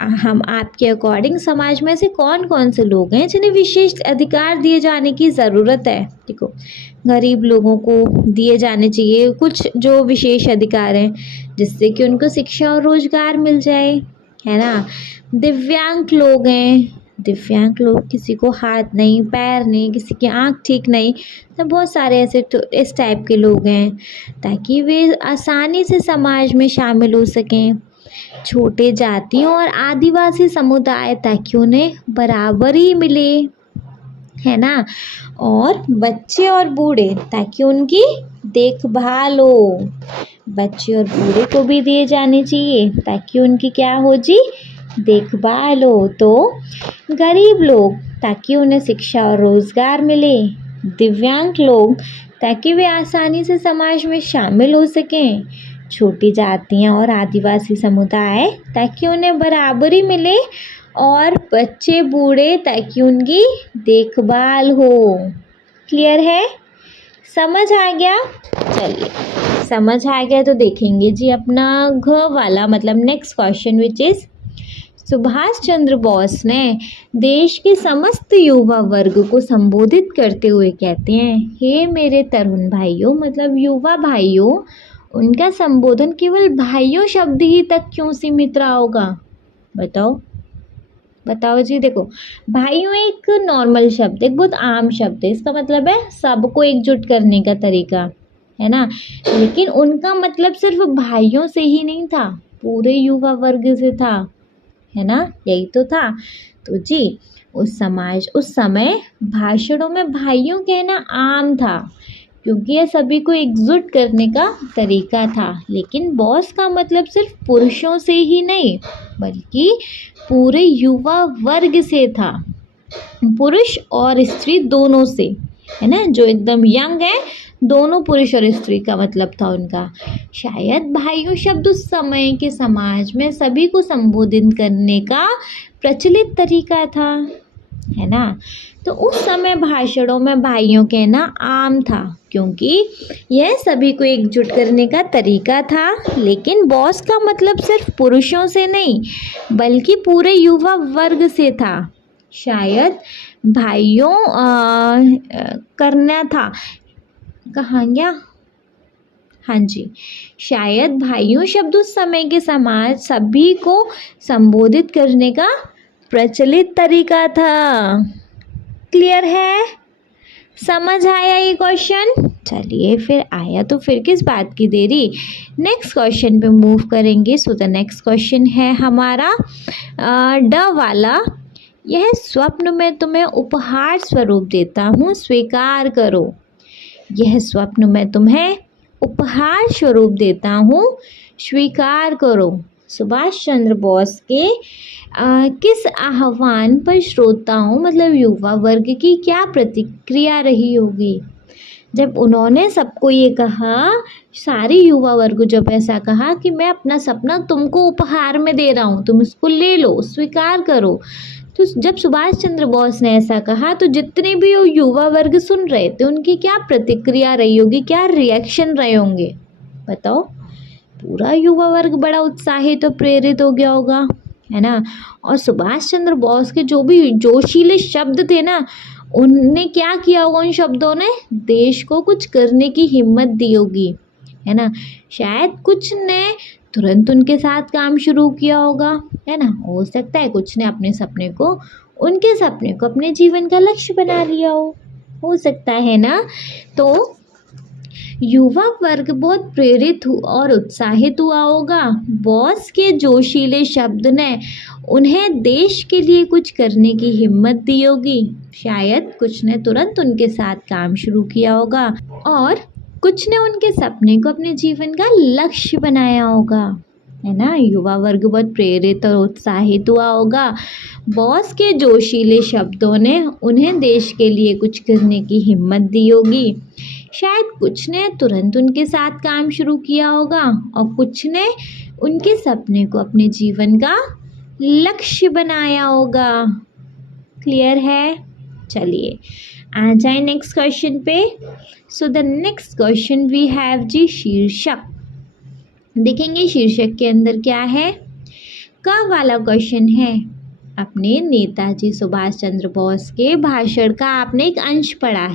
हम आपके अकॉर्डिंग समाज में से कौन कौन से लोग हैं जिन्हें विशेष अधिकार दिए जाने की ज़रूरत है? देखो, गरीब लोगों को दिए जाने चाहिए कुछ जो विशेष अधिकार हैं, जिससे कि उनको शिक्षा और रोजगार मिल जाए, है ना। दिव्यांग लोग हैं, दिव्यांग लोग, किसी को हाथ नहीं, पैर नहीं, किसी की आँख ठीक नहीं, तो बहुत सारे ऐसे इस टाइप के लोग हैं, ताकि वे आसानी से समाज में शामिल हो सकें। छोटे जातियों और आदिवासी समुदाय, ताकि उन्हें बराबरी मिले, है ना। और बच्चे और बूढ़े, ताकि उनकी देखभाल हो। बच्चे और बूढ़े को भी दिए जाने चाहिए ताकि उनकी क्या हो जी, देखभाल हो। तो गरीब लोग ताकि उन्हें शिक्षा और रोजगार मिले। दिव्यांग लोग ताकि वे आसानी से समाज में शामिल हो सकें। छोटी जातियां और आदिवासी समुदाय ताकि उन्हें बराबरी मिले। और बच्चे बूढ़े ताकि उनकी देखभाल हो। क्लियर है? समझ आ गया? चलिए, समझ आ गया तो देखेंगे जी अपना घ वाला मतलब next question which is Subhash Chandra Bose ने देश के समस्त युवा वर्ग को संबोधित करते हुए कहते हैं, हे मेरे तरुण भाइयों, मतलब युवा भाइयों, उनका संबोधन केवल भाइयों शब्द ही तक क्यों सीमित रहा होगा? बताओ बताओ जी। देखो, भाइयों एक नॉर्मल शब्द, एक बहुत आम शब्द है। इसका मतलब है सबको एकजुट करने का तरीका, है ना। लेकिन उनका मतलब सिर्फ भाइयों से ही नहीं था, पूरे युवा वर्ग से था, है ना, यही तो था। तो जी उस समय भाषणों में भाइयों कहना आम था क्योंकि यह सभी को एकजुट करने का तरीका था। लेकिन बॉस का मतलब सिर्फ पुरुषों से ही नहीं बल्कि पूरे युवा वर्ग से था, पुरुष और स्त्री दोनों से, है ना। जो एकदम यंग है, दोनों पुरुष और स्त्री का मतलब था उनका। शायद भाइयों शब्द उस समय के समाज में सभी को संबोधित करने का प्रचलित तरीका था, है ना। तो उस समय भाषणों में भाइयों कहना आम था क्योंकि यह सभी को एकजुट करने का तरीका था। लेकिन बॉस का मतलब सिर्फ पुरुषों से नहीं बल्कि पूरे युवा वर्ग से था। शायद भाइयों करना था, कहाँ गया, हाँ जी, शायद भाइयों शब्द उस समय के समाज सभी को संबोधित करने का प्रचलित तरीका था। क्लियर है? समझ आया ये क्वेश्चन? चलिए, फिर आया तो फिर किस बात की देरी, नेक्स्ट क्वेश्चन पे मूव करेंगे। सो द नेक्स्ट क्वेश्चन है हमारा ड वाला, यह स्वप्न मैं तुम्हें उपहार स्वरूप देता हूँ, स्वीकार करो। यह स्वप्न मैं तुम्हें उपहार स्वरूप देता हूँ, स्वीकार करो। सुभाष चंद्र बोस के किस आह्वान पर श्रोताओं मतलब युवा वर्ग की क्या प्रतिक्रिया रही होगी जब उन्होंने सबको ये कहा, सारे युवा वर्ग जब ऐसा कहा कि मैं अपना सपना तुमको उपहार में दे रहा हूँ, तुम इसको ले लो, स्वीकार करो। तो जब सुभाष चंद्र बोस ने ऐसा कहा तो जितने भी युवा वर्ग सुन रहे थे उनकी क्या प्रतिक्रिया रही होगी, क्या रिएक्शन रहे होंगे, बताओ। पूरा युवा वर्ग बड़ा उत्साहित और प्रेरित हो गया होगा, है ना। और सुभाष चंद्र बोस के जो भी जोशीले शब्द थे ना, उनने क्या किया होगा, उन शब्दों ने देश को कुछ करने की हिम्मत दी होगी, है ना। शायद कुछ ने तुरंत उनके साथ काम शुरू किया होगा, है ना। हो सकता है कुछ ने अपने सपने को, उनके सपने को अपने जीवन का लक्ष्य बना लिया हो सकता है ना। तो युवा वर्ग बहुत प्रेरित और उत्साहित हुआ होगा। बॉस के जोशीले शब्द ने उन्हें देश के लिए कुछ करने की हिम्मत दी होगी। शायद कुछ ने तुरंत उनके साथ काम शुरू किया होगा और कुछ ने उनके सपने को अपने जीवन का लक्ष्य बनाया होगा, है ना। युवा वर्ग बहुत प्रेरित और उत्साहित हुआ होगा। बॉस के जोशीले शब्दों ने उन्हें देश के लिए कुछ करने की हिम्मत दी होगी। शायद कुछ ने तुरंत उनके साथ काम शुरू किया होगा और कुछ ने उनके सपने को अपने जीवन का लक्ष्य बनाया होगा। क्लियर है? चलिए आ जाए नेक्स्ट क्वेश्चन पे। So the next question we have जी शीर्षक। देखेंगे शीर्षक के अंदर क्या है। का वाला क्वेश्चन है, अपने नेताजी सुभाष चंद्र बोस के भाषण का आपने एक अंश पढ़ा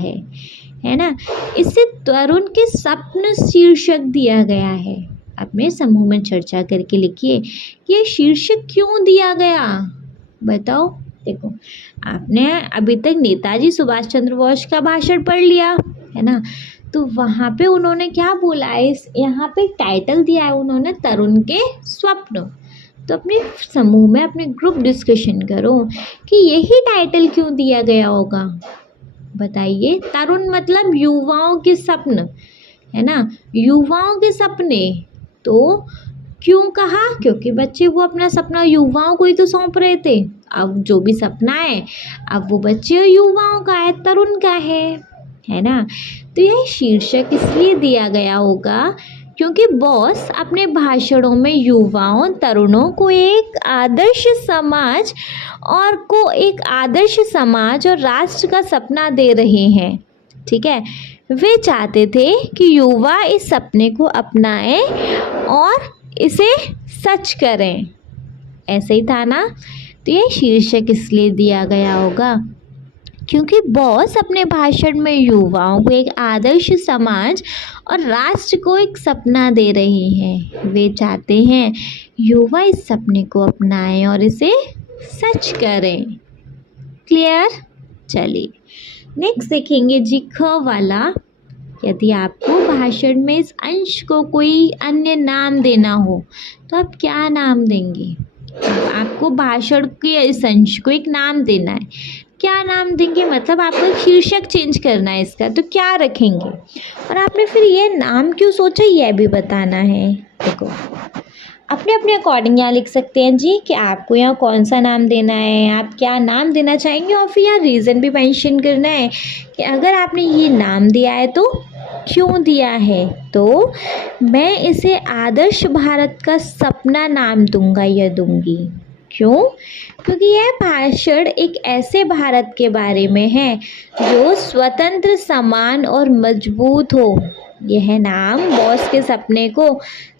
है ना। इससे तरुण के स्वप्न शीर्षक दिया गया है। अपने समूह में चर्चा करके लिखिए ये शीर्षक क्यों दिया गया, बताओ। देखो, आपने अभी तक नेताजी सुभाष चंद्र बोस का भाषण पढ़ लिया, है ना। तो वहाँ पे उन्होंने क्या बोला है, यहाँ पे टाइटल दिया है उन्होंने तरुण के स्वप्न। तो अपने समूह में अपने ग्रुप डिस्कशन करो कि यही टाइटल क्यों दिया गया होगा, बताइए। तरुण मतलब युवाओं के सपन, है ना, युवाओं के सपने। तो क्यों कहा? क्योंकि बच्चे वो अपना सपना युवाओं को ही तो सौंप रहे थे। अब जो भी सपना है अब वो बच्चे और युवाओं का है, तरुण का है ना। तो यह शीर्षक इसलिए दिया गया होगा क्योंकि बॉस अपने भाषणों में युवाओं, तरुणों को एक आदर्श समाज और राष्ट्र का सपना दे रहे हैं। ठीक है, वे चाहते थे कि युवा इस सपने को अपनाएं और इसे सच करें। ऐसे ही था ना। तो ये शीर्षक इसलिए दिया गया होगा क्योंकि बॉस अपने भाषण में युवाओं को एक आदर्श समाज और राष्ट्र को एक सपना दे रहे हैं। वे चाहते हैं युवा इस सपने को अपनाएं और इसे सच करें। क्लियर? चलिए नेक्स्ट देखेंगे जी, ख वाला। यदि आपको भाषण में इस अंश को कोई अन्य नाम देना हो तो आप क्या नाम देंगे? आपको भाषण के इस अंश को एक नाम देना है, क्या नाम देंगे? मतलब आपको एक शीर्षक चेंज करना है इसका, तो क्या रखेंगे? और आपने फिर ये नाम क्यों सोचा यह भी बताना है। देखो अपने अपने अकॉर्डिंग यहाँ लिख सकते हैं जी कि आपको यहाँ कौन सा नाम देना है, आप क्या नाम देना चाहेंगे, और फिर यहाँ रीज़न भी मेंशन करना है कि अगर आपने ये नाम दिया है तो क्यों दिया है। तो मैं इसे आदर्श भारत का सपना नाम दूंगा या दूंगी। क्यों? क्योंकि यह भाषण एक ऐसे भारत के बारे में है जो स्वतंत्र, समान और मजबूत हो। यह नाम बॉस के सपने को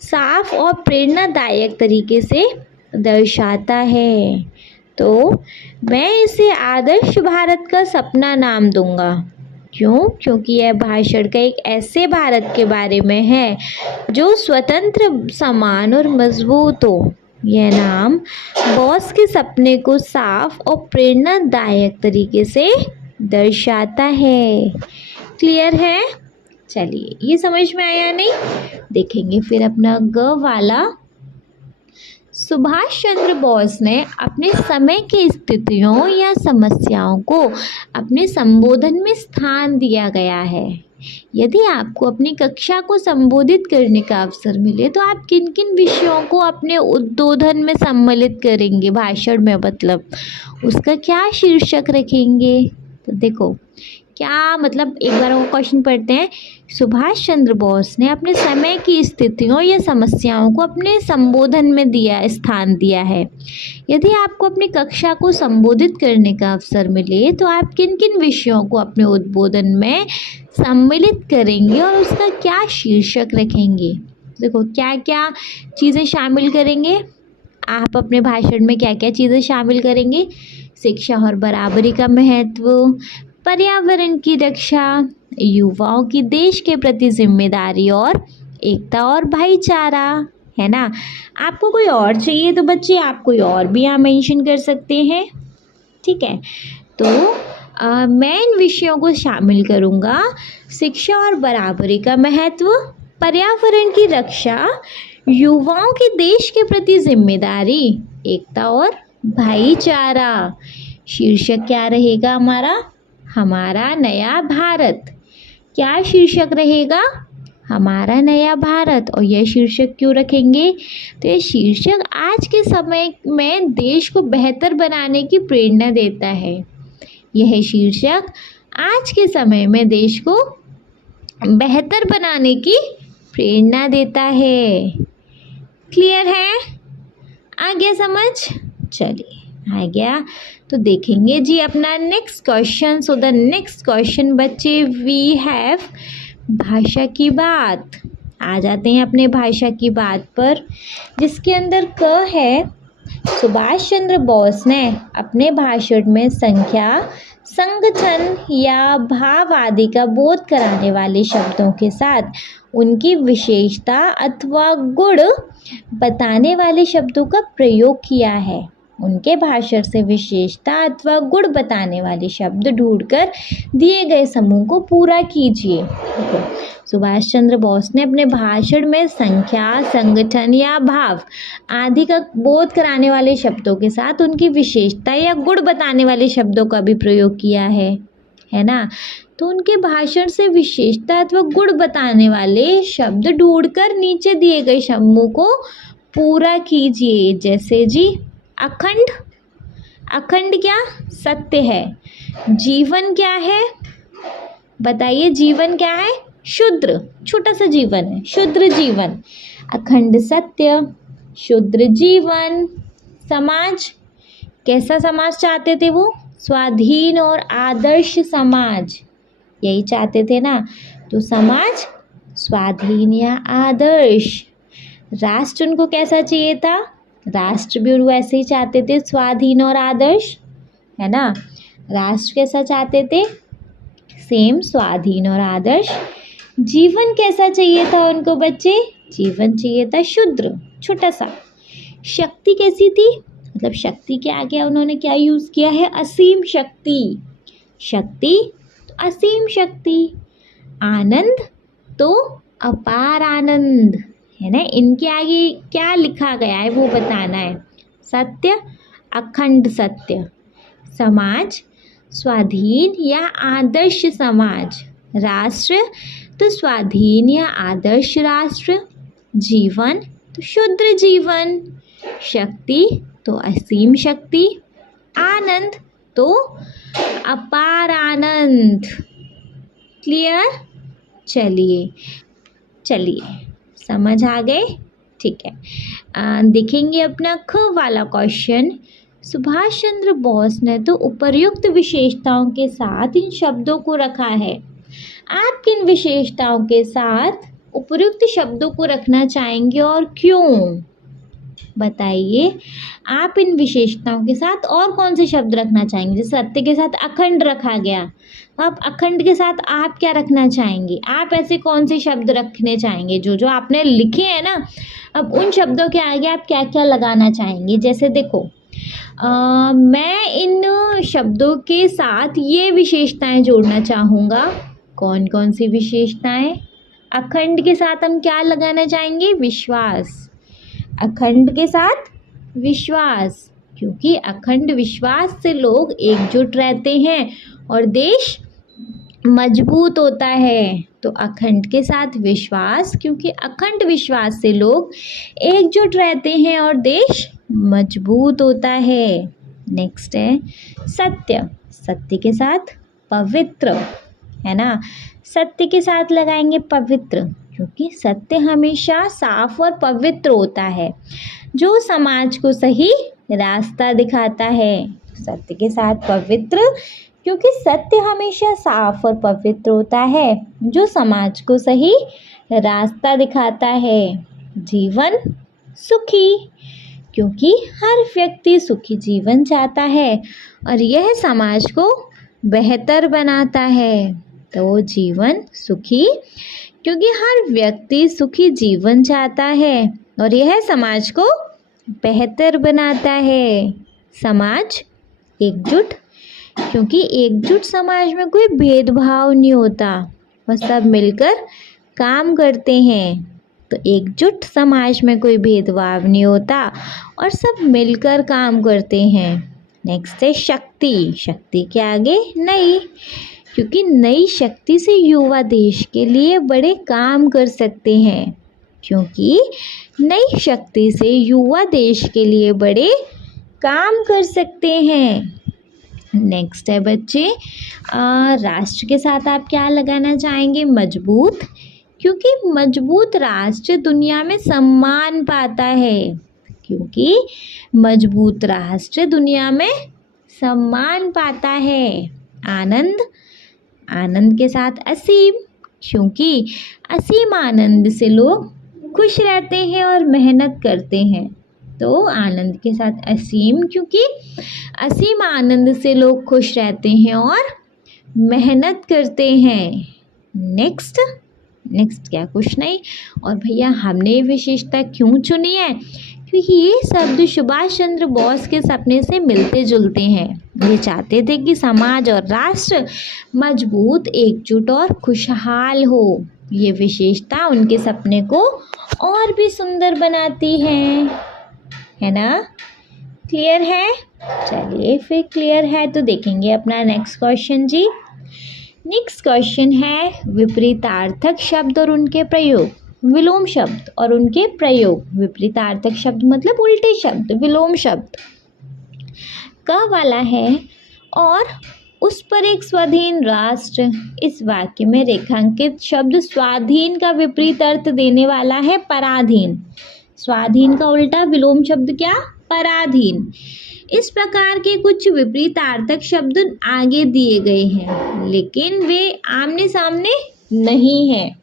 साफ और प्रेरणादायक तरीके से दर्शाता है। तो मैं इसे आदर्श भारत का सपना नाम दूंगा। क्यों? क्योंकि यह भाषण का एक ऐसे भारत के बारे में है जो स्वतंत्र, समान और मजबूत हो। यह नाम बॉस के सपने को साफ और प्रेरणादायक तरीके से दर्शाता है। क्लियर है? चलिए ये समझ में आया नहीं? देखेंगे फिर अपना ग वाला। सुभाष चंद्र बोस ने अपने समय की स्थितियों या समस्याओं को अपने संबोधन में स्थान दिया गया है। यदि आपको अपनी कक्षा को संबोधित करने का अवसर मिले तो आप किन किन विषयों को अपने उद्बोधन में सम्मिलित करेंगे? भाषण में मतलब उसका क्या शीर्षक रखेंगे? तो देखो क्या मतलब, एक बार वो क्वेश्चन पढ़ते हैं। सुभाष चंद्र बोस ने अपने समय की स्थितियों या समस्याओं को अपने संबोधन में स्थान दिया है। यदि आपको अपनी कक्षा को संबोधित करने का अवसर मिले तो आप किन किन विषयों को अपने उद्बोधन में सम्मिलित करेंगे और उसका क्या शीर्षक रखेंगे? देखो क्या क्या चीज़ें शामिल करेंगे आप अपने भाषण में, क्या क्या चीज़ें शामिल करेंगे? शिक्षा और बराबरी का महत्व, पर्यावरण की रक्षा, युवाओं की देश के प्रति जिम्मेदारी और एकता और भाईचारा, है ना। आपको कोई और चाहिए तो बच्चे आप कोई और भी यहाँ मेंशन कर सकते हैं। ठीक है, तो मैं इन विषयों को शामिल करूँगा। शिक्षा और बराबरी का महत्व, पर्यावरण की रक्षा, युवाओं की देश के प्रति जिम्मेदारी, एकता और भाईचारा। शीर्षक क्या रहेगा हमारा? हमारा नया भारत। क्या शीर्षक रहेगा? हमारा नया भारत। और यह शीर्षक क्यों रखेंगे? तो यह शीर्षक आज के समय में देश को बेहतर बनाने की प्रेरणा देता है। यह शीर्षक आज के समय में देश को बेहतर बनाने की प्रेरणा देता है। क्लियर है? आ गया समझ? चलिए आ गया। तो देखेंगे जी अपना next question. So the next question बच्चे वी हैव भाषा की बात। आ जाते हैं अपने भाषा की बात पर, जिसके अंदर क है। सुभाष चंद्र बोस ने अपने भाषण में संख्या, संगठन या भाव आदि का बोध कराने वाले शब्दों के साथ उनकी विशेषता अथवा गुण बताने वाले शब्दों का प्रयोग किया है। उनके भाषण से विशेषता अथवा गुण बताने वाले शब्द ढूंढकर दिए गए समूह को पूरा कीजिए। सुभाष चंद्र बोस ने अपने भाषण में संख्या, संगठन या भाव आदि का बोध कराने वाले शब्दों के साथ उनकी विशेषता या गुण बताने वाले शब्दों का भी प्रयोग किया है है ना। तो उनके भाषण से विशेषता अथवा गुण बताने वाले शब्द ढूंढकर नीचे दिए गए समूह को पूरा कीजिए। जैसे जी अखंड, अखंड क्या? सत्य है। जीवन क्या है? बताइए जीवन क्या है? शुद्र, छोटा सा जीवन है, शुद्र जीवन। अखंड सत्य, शुद्र जीवन। समाज, कैसा समाज चाहते थे वो? स्वाधीन और आदर्श समाज, यही चाहते थे ना। तो समाज स्वाधीन या आदर्श। राष्ट्र उनको कैसा चाहिए था? राष्ट्र भी वो ऐसे ही चाहते थे, स्वाधीन और आदर्श, है ना। राष्ट्र कैसा चाहते थे? सेम, स्वाधीन और आदर्श। जीवन कैसा चाहिए था उनको बच्चे? जीवन चाहिए था शुद्र, छोटा सा। शक्ति कैसी थी? मतलब शक्ति के आगे उन्होंने क्या यूज़ किया है? असीम शक्ति। शक्ति तो असीम शक्ति। आनंद तो अपार आनंद, है ना। इनके आगे क्या लिखा गया है वो बताना है। सत्य, अखंड सत्य। समाज स्वाधीन या आदर्श समाज। राष्ट्र तो स्वाधीन या आदर्श राष्ट्र। जीवन तो शुद्र जीवन। शक्ति तो असीम शक्ति। आनंद तो अपार आनंद। क्लियर? चलिए समझ आ गए? ठीक है। देखेंगे अपना ख वाला क्वेश्चन। सुभाष चंद्र बोस ने तो उपर्युक्त विशेषताओं के साथ इन शब्दों को रखा है। आप किन विशेषताओं के साथ उपर्युक्त शब्दों को रखना चाहेंगे और क्यों? बताइए। आप इन विशेषताओं के साथ और कौन से शब्द रखना चाहेंगे? जैसे सत्य के साथ अखंड रखा गया, तो आप अखंड के साथ आप क्या रखना चाहेंगे? आप ऐसे कौन से शब्द रखने चाहेंगे? जो आपने लिखे हैं ना, अब उन शब्दों के आगे आप क्या क्या लगाना चाहेंगे? जैसे देखो, मैं इन शब्दों के साथ ये विशेषताएं जोड़ना चाहूँगा। कौन कौन सी विशेषताएं? अखंड के साथ हम क्या लगाना चाहेंगे? विश्वास। अखंड के साथ विश्वास, क्योंकि अखंड विश्वास से लोग एकजुट रहते हैं और देश मजबूत होता है। तो अखंड के साथ विश्वास, क्योंकि अखंड विश्वास से लोग एकजुट रहते हैं और देश मजबूत होता है। नेक्स्ट है सत्य। सत्य के साथ पवित्र, है ना। सत्य के साथ लगाएंगे पवित्र, क्योंकि सत्य हमेशा साफ और पवित्र होता है, जो समाज को सही रास्ता दिखाता है। सत्य के साथ पवित्र, क्योंकि सत्य हमेशा साफ और पवित्र होता है, जो समाज को सही रास्ता दिखाता है। जीवन सुखी, क्योंकि हर व्यक्ति सुखी जीवन चाहता है और यह समाज को बेहतर बनाता है। तो जीवन सुखी, क्योंकि हर व्यक्ति सुखी जीवन चाहता है और यह समाज को बेहतर बनाता है। समाज एकजुट, क्योंकि एकजुट समाज में कोई भेदभाव नहीं होता और सब मिलकर काम करते हैं। तो एकजुट समाज में कोई भेदभाव नहीं होता और सब मिलकर काम करते हैं। नेक्स्ट है शक्ति। शक्ति के आगे नई, क्योंकि नई शक्ति से युवा देश के लिए बड़े काम कर सकते हैं। क्योंकि नई शक्ति से युवा देश के लिए बड़े काम कर सकते हैं। नेक्स्ट है बच्चे, राष्ट्र के साथ आप क्या लगाना चाहेंगे? मजबूत, क्योंकि मजबूत राष्ट्र दुनिया में सम्मान पाता है। क्योंकि मजबूत राष्ट्र दुनिया में सम्मान पाता है। आनंद। आनंद के साथ असीम, क्योंकि असीम आनंद से लोग खुश रहते हैं और मेहनत करते हैं। तो आनंद के साथ असीम, क्योंकि असीम आनंद से लोग खुश रहते हैं और मेहनत करते हैं। नेक्स्ट क्या? कुछ नहीं। और भैया हमने ये विशेषता क्यों चुनी है? क्योंकि ये शब्द सुभाष चंद्र बोस के सपने से मिलते जुलते हैं। वे चाहते थे कि समाज और राष्ट्र मजबूत, एकजुट और खुशहाल हो। ये विशेषता उनके सपने को और भी सुंदर बनाती है ना। क्लियर है? चलिए फिर क्लियर है तो देखेंगे अपना नेक्स्ट क्वेश्चन जी। नेक्स्ट क्वेश्चन है विपरीतार्थक शब्द और उनके प्रयोग। विलोम शब्द और उनके प्रयोग। विपरीतार्थक शब्द मतलब उल्टे शब्द। विलोम शब्द क वाला है और उस पर एक स्वाधीन राष्ट्र। इस वाक्य में रेखांकित शब्द स्वाधीन का विपरीत अर्थ देने वाला है पराधीन। स्वाधीन का उल्टा विलोम शब्द क्या? पराधीन। इस प्रकार के कुछ विपरीतार्थक शब्द आगे दिए गए हैं लेकिन वे आमने सामने नहीं हैं।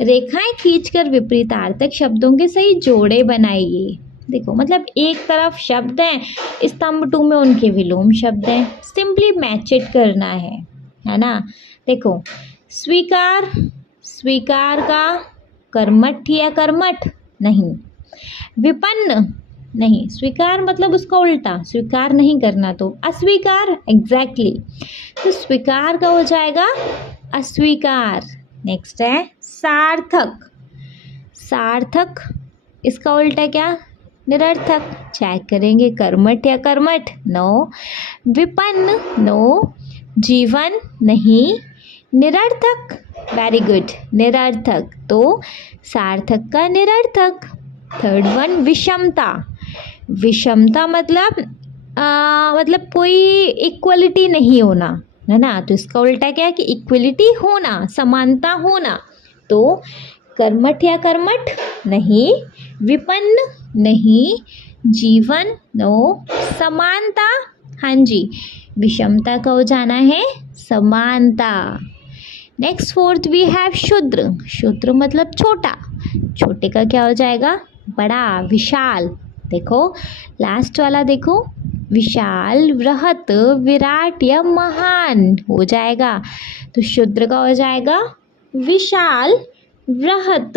रेखाएं खींचकर विपरीतार्थक शब्दों के सही जोड़े बनाइए। देखो मतलब एक तरफ शब्द हैं, स्तंभ 2 में उनके विलोम शब्द हैं, सिंपली मैच इट करना है ना। देखो स्वीकार, स्वीकार का कर्मठ या कर्मठ नहीं। विपन्न नहीं, स्वीकार मतलब उसका उल्टा, स्वीकार नहीं करना तो अस्वीकार। एग्जैक्टली तो स्वीकार का हो जाएगा अस्वीकार। नेक्स्ट है सार्थक। सार्थक इसका उल्टा क्या? निरर्थक। चेक करेंगे कर्मठ या कर्मठ। नो। विपन्न नो। जीवन नहीं। निरर्थक वेरी गुड, निरर्थक तो सार्थक का निरर्थक। थर्ड वन विषमता। विषमता मतलब कोई इक्वलिटी नहीं होना है ना, तो इसका उल्टा क्या है कि इक्वलिटी होना, समानता होना। तो कर्मठ या कर्मठ नहीं, विपन्न नहीं, जीवन नो, समानता हाँ जी, विषमता का हो जाना है समानता। नेक्स्ट फोर्थ वी हैव शूद्र। शूद्र मतलब छोटा, छोटे का क्या हो जाएगा? बड़ा, विशाल। देखो लास्ट वाला देखो, विशाल, वृहत, विराट या महान हो जाएगा। तो शूद्र का हो जाएगा विशाल, वृहत,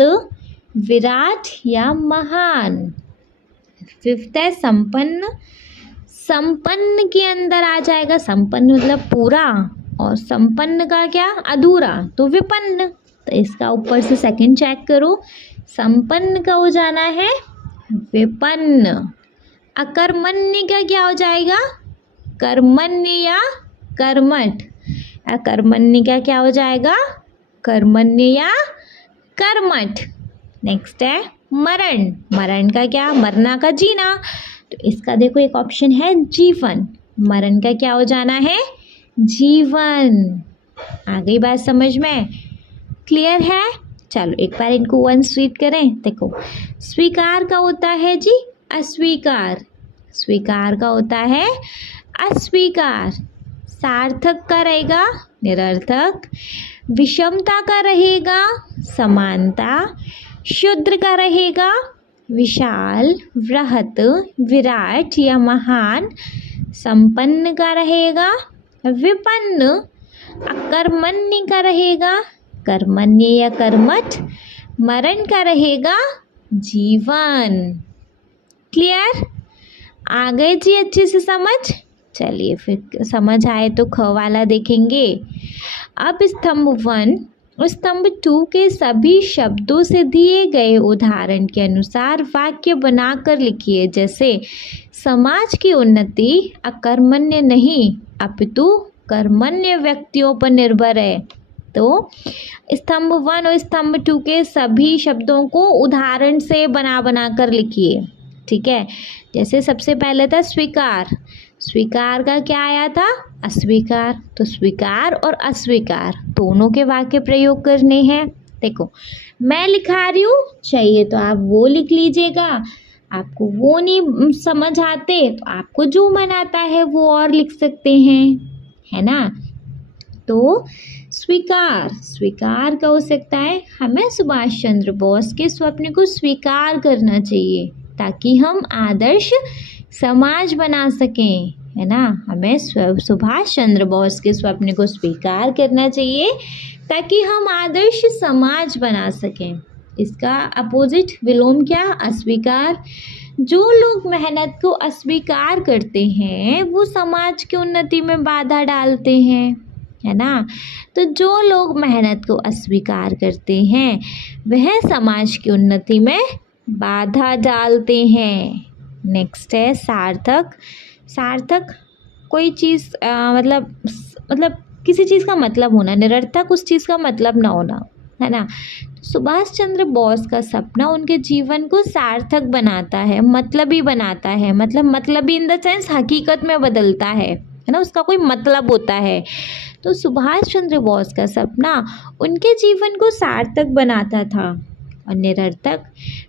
विराट या महान। फिफ्थ है संपन्न। संपन्न के अंदर आ जाएगा, संपन्न मतलब पूरा, और संपन्न का क्या? अधूरा, तो विपन्न। तो इसका ऊपर से सेकंड चेक करो, संपन्न का हो जाना है विपन्न। अकर्मण्य का क्या हो जाएगा? कर्मण्य या कर्मठ। अकर्मण्य का क्या हो जाएगा? कर्मण्य या कर्मठ। नेक्स्ट है मरण। मरण का क्या? मरना का जीना, तो इसका देखो एक ऑप्शन है जीवन। मरण का क्या हो जाना है? जीवन। आ गई बात समझ में? क्लियर है? चलो एक बार इनको वंस रीड करें। देखो स्वीकार का होता है जी अस्वीकार। स्वीकार का होता है अस्वीकार। सार्थक का रहेगा निरर्थक। विषमता का रहेगा समानता। शूद्र का रहेगा विशाल, वृहत, विराट या महान। संपन्न का रहेगा विपन्न। अकर्मण्य का रहेगा कर्मण्य या कर्मठ। मरण का रहेगा जीवन। क्लियर? आ गए जी अच्छे से समझ? चलिए फिर समझ आए तो ख वाला देखेंगे। अब स्तंभ 1 और स्तंभ 2 के सभी शब्दों से दिए गए उदाहरण के अनुसार वाक्य बनाकर लिखिए। जैसे समाज की उन्नति अकर्मण्य नहीं अपितु कर्मण्य व्यक्तियों पर निर्भर है। तो स्तंभ 1 और स्तंभ 2 के सभी शब्दों को उदाहरण से बना कर लिखिए। ठीक है, जैसे सबसे पहले था स्वीकार। स्वीकार का क्या आया था? अस्वीकार। तो स्वीकार और अस्वीकार दोनों के वाक्य प्रयोग करने हैं। देखो मैं लिखा रही हूँ, चाहिए तो आप वो लिख लीजिएगा। आपको वो नहीं समझ आते तो आपको जो मन आता है वो और लिख सकते हैं, है ना। तो स्वीकार, स्वीकार का हो सकता है हमें सुभाष चंद्र बोस के स्वप्न को स्वीकार करना चाहिए ताकि हम आदर्श समाज बना सकें, है ना। हमें सुभाष चंद्र बोस के स्वप्न को स्वीकार करना चाहिए ताकि हम आदर्श समाज बना सकें। इसका अपोजिट विलोम क्या? अस्वीकार। जो लोग मेहनत को अस्वीकार करते हैं वो समाज की उन्नति में बाधा डालते हैं, है ना। तो जो लोग मेहनत को अस्वीकार करते हैं वह समाज की उन्नति में बाधा डालते हैं। नेक्स्ट है सार्थक। सार्थक कोई चीज़ मतलब किसी चीज़ का मतलब होना, निरर्थक उस चीज़ का मतलब ना होना, है ना। सुभाष चंद्र बोस का सपना उनके जीवन को सार्थक बनाता है, मतलबी बनाता है, मतलबी इन द सेंस हकीकत में बदलता है ना, उसका कोई मतलब होता है। तो सुभाष चंद्र बोस का सपना उनके जीवन को सार्थक बनाता था। और निरर्थक,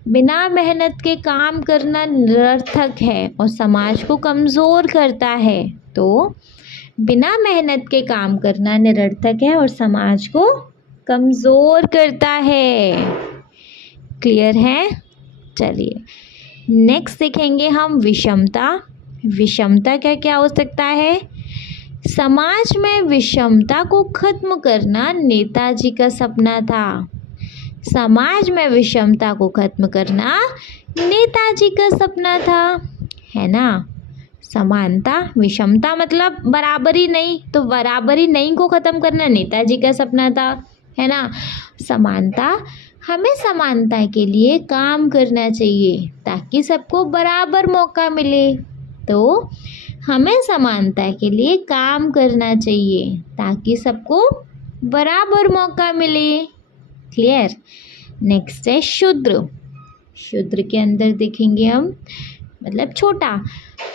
बिना मेहनत के काम करना निरर्थक है और समाज को कमज़ोर करता है। तो बिना मेहनत के काम करना निरर्थक है और समाज को कमज़ोर करता है। क्लियर है? चलिए नेक्स्ट देखेंगे हम विषमता। विषमता क्या क्या हो सकता है? समाज में विषमता को खत्म करना नेताजी का सपना था। समाज में विषमता को खत्म करना नेताजी का सपना था, है ना। समानता, विषमता मतलब बराबरी नहीं, तो बराबरी नहीं को ख़त्म करना नेताजी का सपना था, है ना। समानता, हमें समानता के लिए काम करना चाहिए ताकि सबको बराबर मौका मिले। तो हमें समानता के लिए काम करना चाहिए ताकि सबको बराबर मौका मिले। क्लियर? नेक्स्ट है शूद्र। शूद्र के अंदर देखेंगे हम, मतलब छोटा।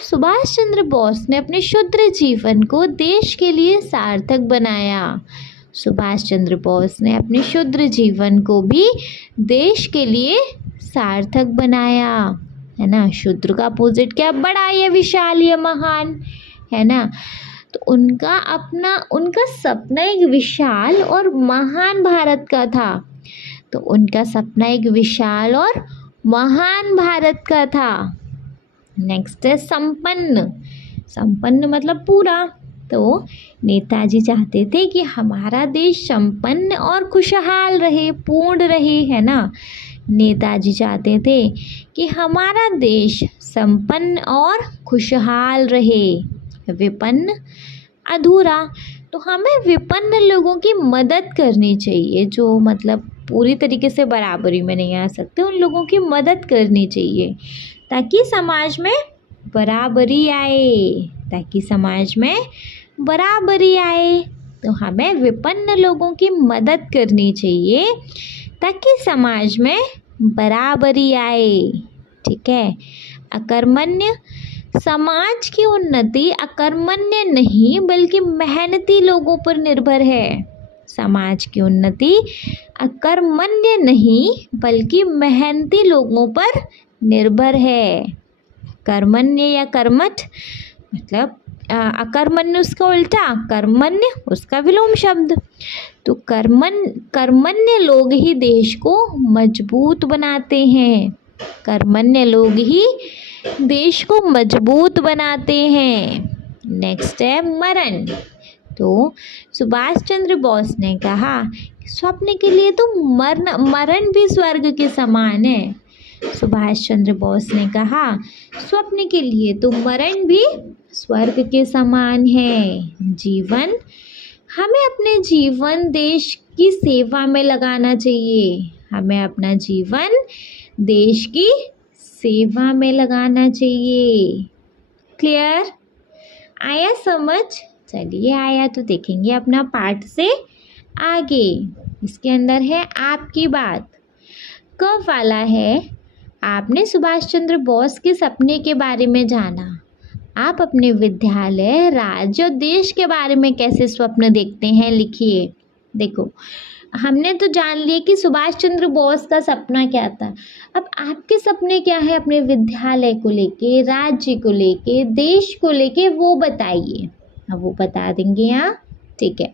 सुभाष चंद्र बोस ने अपने शूद्र जीवन को देश के लिए सार्थक बनाया। सुभाष चंद्र बोस ने अपने शूद्र जीवन को भी देश के लिए सार्थक बनाया, है ना। शूद्र का अपोजिट क्या? बड़ा या विशाल या महान, है ना। तो उनका सपना एक विशाल और महान भारत का था। तो उनका सपना एक विशाल और महान भारत का था। नेक्स्ट है संपन्न। संपन्न मतलब पूरा। तो नेताजी चाहते थे कि हमारा देश संपन्न और खुशहाल रहे, पूर्ण रहे, है ना। नेताजी चाहते थे कि हमारा देश संपन्न और खुशहाल रहे। विपन्न, अधूरा। तो हमें विपन्न लोगों की मदद करनी चाहिए, जो मतलब पूरी तरीके से बराबरी में नहीं आ सकते, उन लोगों की मदद करनी चाहिए ताकि समाज में बराबरी आए, ताकि समाज में बराबरी आए। तो हमें विपन्न लोगों की मदद करनी चाहिए ताकि समाज में बराबरी आए। ठीक है। अकर्मण्य, समाज की उन्नति अकर्मण्य नहीं बल्कि मेहनती लोगों पर निर्भर है। समाज की उन्नति अकर्मण्य नहीं बल्कि मेहनती लोगों पर निर्भर है। कर्मण्य या कर्मठ मतलब अकर्मण्य उसका उल्टा, कर्मण्य उसका विलोम शब्द। तो कर्मण्य लोग ही देश को मजबूत बनाते हैं। कर्मण्य लोग ही देश को मजबूत बनाते हैं। नेक्स्ट है मरण। तो सुभाष चंद्र बोस ने कहा स्वप्न के लिए तो मरण भी स्वर्ग के समान है। सुभाष चंद्र बोस ने कहा स्वप्न के लिए तो मरण भी स्वर्ग के समान है। जीवन, हमें अपने जीवन देश की सेवा में लगाना चाहिए। हमें अपना जीवन देश की सेवा में लगाना चाहिए। क्लियर? आया समझ? चलिए आया तो देखेंगे अपना पाठ से आगे। इसके अंदर है आपकी बात। क वाला है आपने सुभाष चंद्र बोस के सपने के बारे में जाना। आप अपने विद्यालय, राज्य और देश के बारे में कैसे स्वप्न देखते हैं, लिखिए। देखो, हमने तो जान लिया कि सुभाष चंद्र बोस का सपना क्या था। अब आपके सपने क्या है अपने विद्यालय को लेके, राज्य को लेके, देश को लेके, वो बताइए। अब वो बता देंगे यहाँ। ठीक है।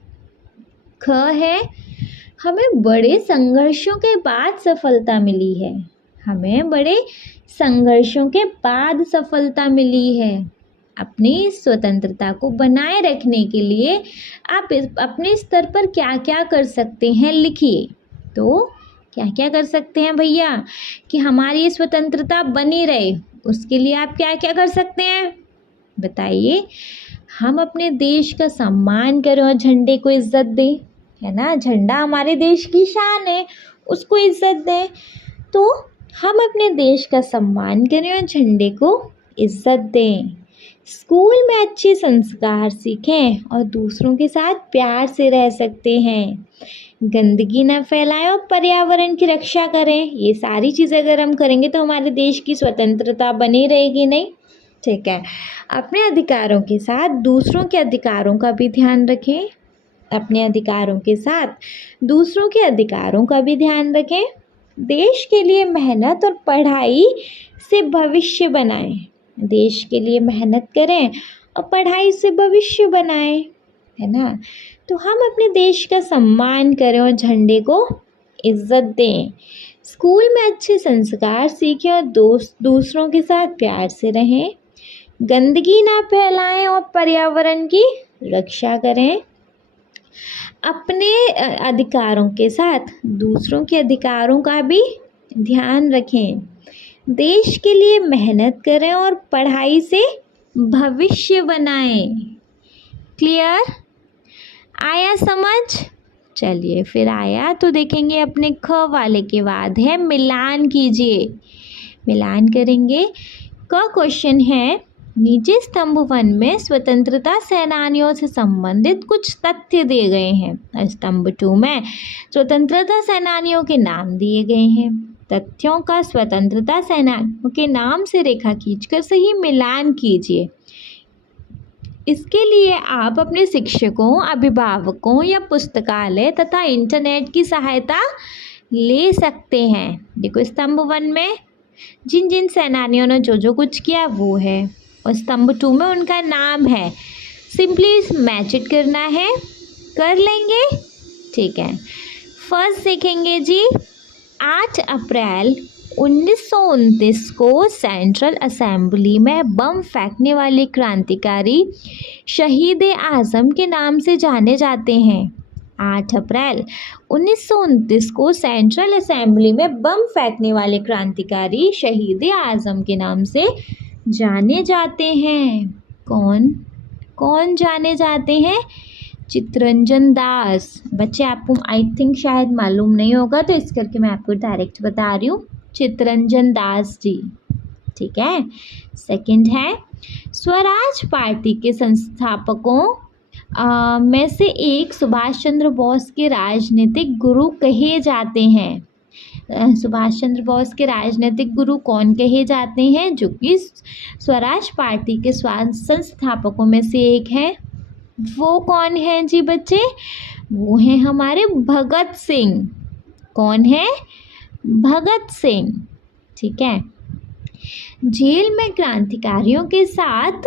ख है हमें बड़े संघर्षों के बाद सफलता मिली है। हमें बड़े संघर्षों के बाद सफलता मिली है। अपनी स्वतंत्रता को बनाए रखने के लिए आप अपने स्तर पर क्या क्या कर सकते हैं, लिखिए। तो क्या क्या कर सकते हैं भैया कि हमारी ये स्वतंत्रता बनी रहे, उसके लिए आप क्या क्या कर सकते हैं बताइए। हम अपने देश का सम्मान करें और झंडे को इज्जत दें, है ना। झंडा हमारे देश की शान है, उसको इज्जत दें। तो हम अपने देश का सम्मान करें और झंडे को इज्जत दें। स्कूल में अच्छे संस्कार सीखें और दूसरों के साथ प्यार से रह सकते हैं। गंदगी ना फैलाएं और पर्यावरण की रक्षा करें। ये सारी चीज़ें अगर हम करेंगे तो हमारे देश की स्वतंत्रता बनी रहेगी नहीं। ठीक है, अपने अधिकारों के साथ दूसरों के अधिकारों का भी ध्यान रखें। अपने अधिकारों के साथ दूसरों के अधिकारों का भी ध्यान रखें। देश के लिए मेहनत और पढ़ाई से भविष्य बनाएं। देश के लिए मेहनत करें और पढ़ाई से भविष्य बनाएं, है ना। तो हम अपने देश का सम्मान करें और झंडे को इज्जत दें। स्कूल में अच्छे संस्कार सीखें और दूसरों के साथ प्यार से रहें। गंदगी ना फैलाएं और पर्यावरण की रक्षा करें। अपने अधिकारों के साथ दूसरों के अधिकारों का भी ध्यान रखें। देश के लिए मेहनत करें और पढ़ाई से भविष्य बनाएं। क्लियर? आया समझ? चलिए फिर आया तो देखेंगे अपने ख वाले के बाद है मिलान कीजिए। मिलान करेंगे। क क्वेश्चन है, नीचे स्तंभ 1 में स्वतंत्रता सेनानियों से संबंधित कुछ तथ्य दिए गए हैं। स्तंभ 2 में स्वतंत्रता सेनानियों के नाम दिए गए हैं। तथ्यों का स्वतंत्रता सेनानियों के नाम से रेखा खींचकर सही मिलान कीजिए। इसके लिए आप अपने शिक्षकों, अभिभावकों या पुस्तकालय तथा इंटरनेट की सहायता ले सकते हैं। देखो स्तंभ 1 में जिन जिन सेनानियों ने जो जो कुछ किया वो है, और स्तंभ 2 में उनका नाम है। सिंपली मैच इट करना है, कर लेंगे। ठीक है, फर्स्ट देखेंगे जी, 8 अप्रैल 1929 को सेंट्रल असेंबली में बम फेंकने वाले क्रांतिकारी शहीद आज़म के नाम से जाने जाते हैं। 8 अप्रैल 1929 को सेंट्रल असेंबली में बम फेंकने वाले क्रांतिकारी शहीद आज़म के नाम से जाने जाते हैं। कौन कौन जाने जाते हैं? चित्तरंजन दास। बच्चे आपको आई थिंक शायद मालूम नहीं होगा, तो इस करके मैं आपको डायरेक्ट बता रही हूँ, चित्तरंजन दास जी। ठीक है। सेकंड है, स्वराज पार्टी के संस्थापकों में से एक सुभाष चंद्र बोस के राजनीतिक गुरु कहे जाते हैं। सुभाष चंद्र बोस के राजनीतिक गुरु कौन कहे जाते हैं? जो कि स्वराज पार्टी के संस्थापकों में से एक है। वो कौन है जी बच्चे? वो हैं हमारे भगत सिंह। कौन है? भगत सिंह। ठीक है। जेल में क्रांतिकारियों के साथ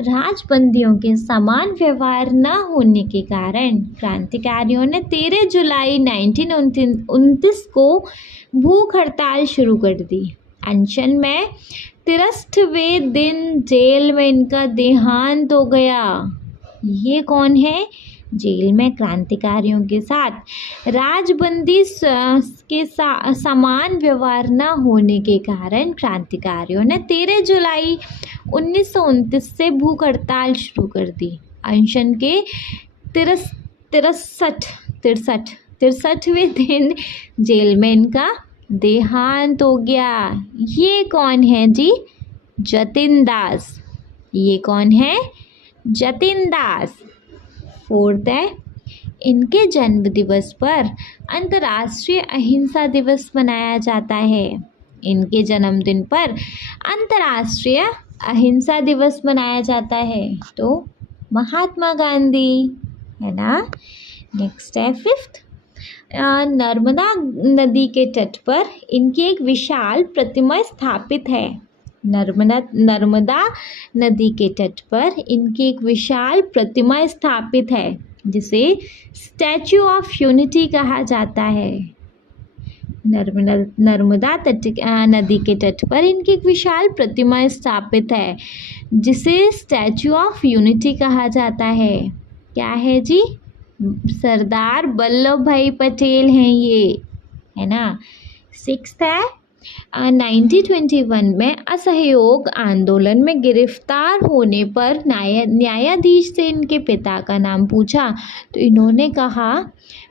राजबंदियों के समान व्यवहार न होने के कारण क्रांतिकारियों ने 13 जुलाई 1929 को भूख हड़ताल शुरू कर दी। अनशन में 63वें दिन जेल में इनका देहांत हो गया। ये कौन है? जेल में क्रांतिकारियों के साथ राजबंदी के समान व्यवहार न होने के कारण क्रांतिकारियों ने 13 जुलाई 1929 से भूख हड़ताल शुरू कर दी। अनशन के 63वें दिन जेल में इनका देहांत हो गया। ये कौन है जी? जतिन दास। ये कौन है? जतिन दास। फोर्थ है, इनके जन्म दिवस पर अंतर्राष्ट्रीय अहिंसा दिवस मनाया जाता है। इनके जन्मदिन पर अंतर्राष्ट्रीय अहिंसा दिवस मनाया जाता है। तो महात्मा गांधी, है ना। नेक्स्ट है फिफ्थ, नर्मदा नदी के तट पर इनकी एक विशाल प्रतिमा स्थापित है। नर्मदा नदी के तट पर इनकी एक विशाल प्रतिमा स्थापित है, जिसे स्टैचू ऑफ यूनिटी कहा जाता है। नर्मदा नदी के तट पर इनकी एक विशाल प्रतिमा स्थापित है, जिसे स्टैचू ऑफ यूनिटी कहा जाता है। क्या है जी? सरदार वल्लभ भाई पटेल हैं ये, है ना। सिक्स्थ है, 1921 में असहयोग आंदोलन में गिरफ्तार होने पर न्यायाधीश से इनके पिता का नाम पूछा तो इन्होंने कहा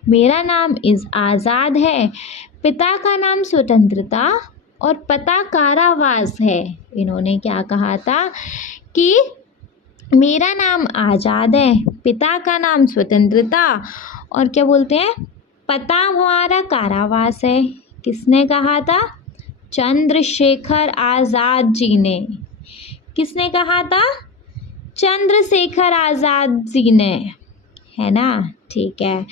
मेरा नाम आज़ाद है, पिता का नाम स्वतंत्रता और पता कारावास है। इन्होंने क्या कहा था कि मेरा नाम आज़ाद है, पिता का नाम स्वतंत्रता, और क्या बोलते हैं, पता हमारा कारावास है। किसने कहा था? चंद्रशेखर आज़ाद जी ने। किसने कहा था? चंद्रशेखर आज़ाद जी ने, है ना। ठीक है,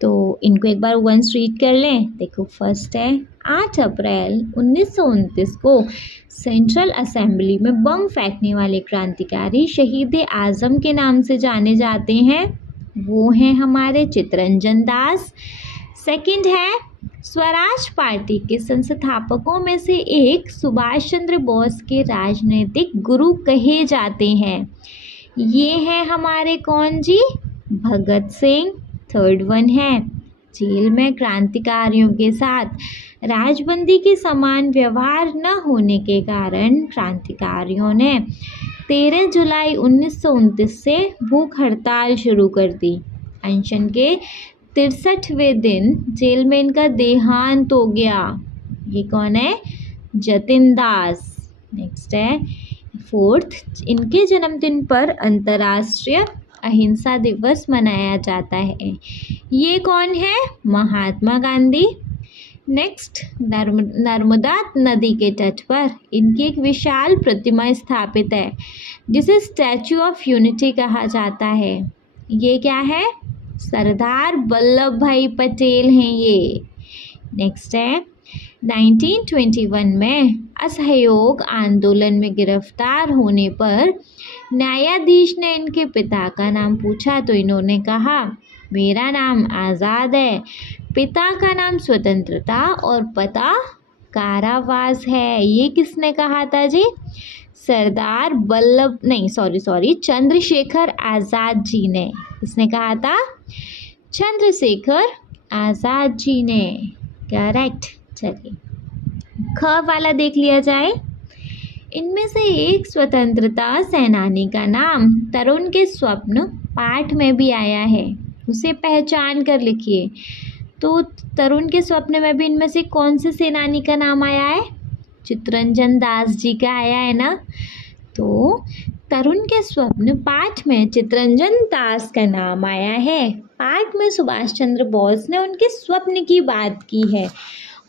तो इनको एक बार वंस रीड कर लें। देखो, फर्स्ट है 8 अप्रैल 1929 को सेंट्रल असेंबली में बम फेंकने वाले क्रांतिकारी शहीद आज़म के नाम से जाने जाते हैं, वो हैं हमारे चित्तरंजन दास। सेकंड है, स्वराज पार्टी के संस्थापकों में से एक सुभाष चंद्र बोस के राजनीतिक गुरु कहे जाते हैं, ये हैं हमारे कौन जी? भगत सिंह। थर्ड वन है, जेल में क्रांतिकारियों के साथ राजबंदी के समान व्यवहार न होने के कारण क्रांतिकारियों ने 13 जुलाई 1929 से भूख हड़ताल शुरू कर दी। अनशन के 63वें दिन जेल में इनका देहांत हो गया। ये कौन है? जतिन दास। नेक्स्ट है फोर्थ, इनके जन्मदिन पर अंतर्राष्ट्रीय अहिंसा दिवस मनाया जाता है। ये कौन है? महात्मा गांधी। नेक्स्ट, नर्मदा नदी के तट पर इनकी एक विशाल प्रतिमा स्थापित है, जिसे स्टैचू ऑफ यूनिटी कहा जाता है। ये क्या है? सरदार वल्लभ भाई पटेल हैं ये। नेक्स्ट है 1921 में असहयोग आंदोलन में गिरफ्तार होने पर न्यायाधीश ने इनके पिता का नाम पूछा तो इन्होंने कहा, मेरा नाम आज़ाद है, पिता का नाम स्वतंत्रता और पता कारावास है। ये किसने कहा था जी? सरदार वल्लभ नहीं सॉरी चंद्रशेखर आज़ाद जी ने। किसने कहा था? चंद्रशेखर आज़ाद जी ने। करेक्ट। चलिए, ख वाला देख लिया जाए। इनमें से एक स्वतंत्रता सेनानी का नाम तरुण के स्वप्न पाठ में भी आया है, उसे पहचान कर लिखिए। तो तरुण के स्वप्न में भी इनमें से कौन से सेनानी का नाम आया है? चित्तरंजन दास जी का आया है ना। तो तरुण के स्वप्न पाठ में चित्तरंजन दास का नाम आया है। पाठ में सुभाष चंद्र बोस ने उनके स्वप्न की बात की है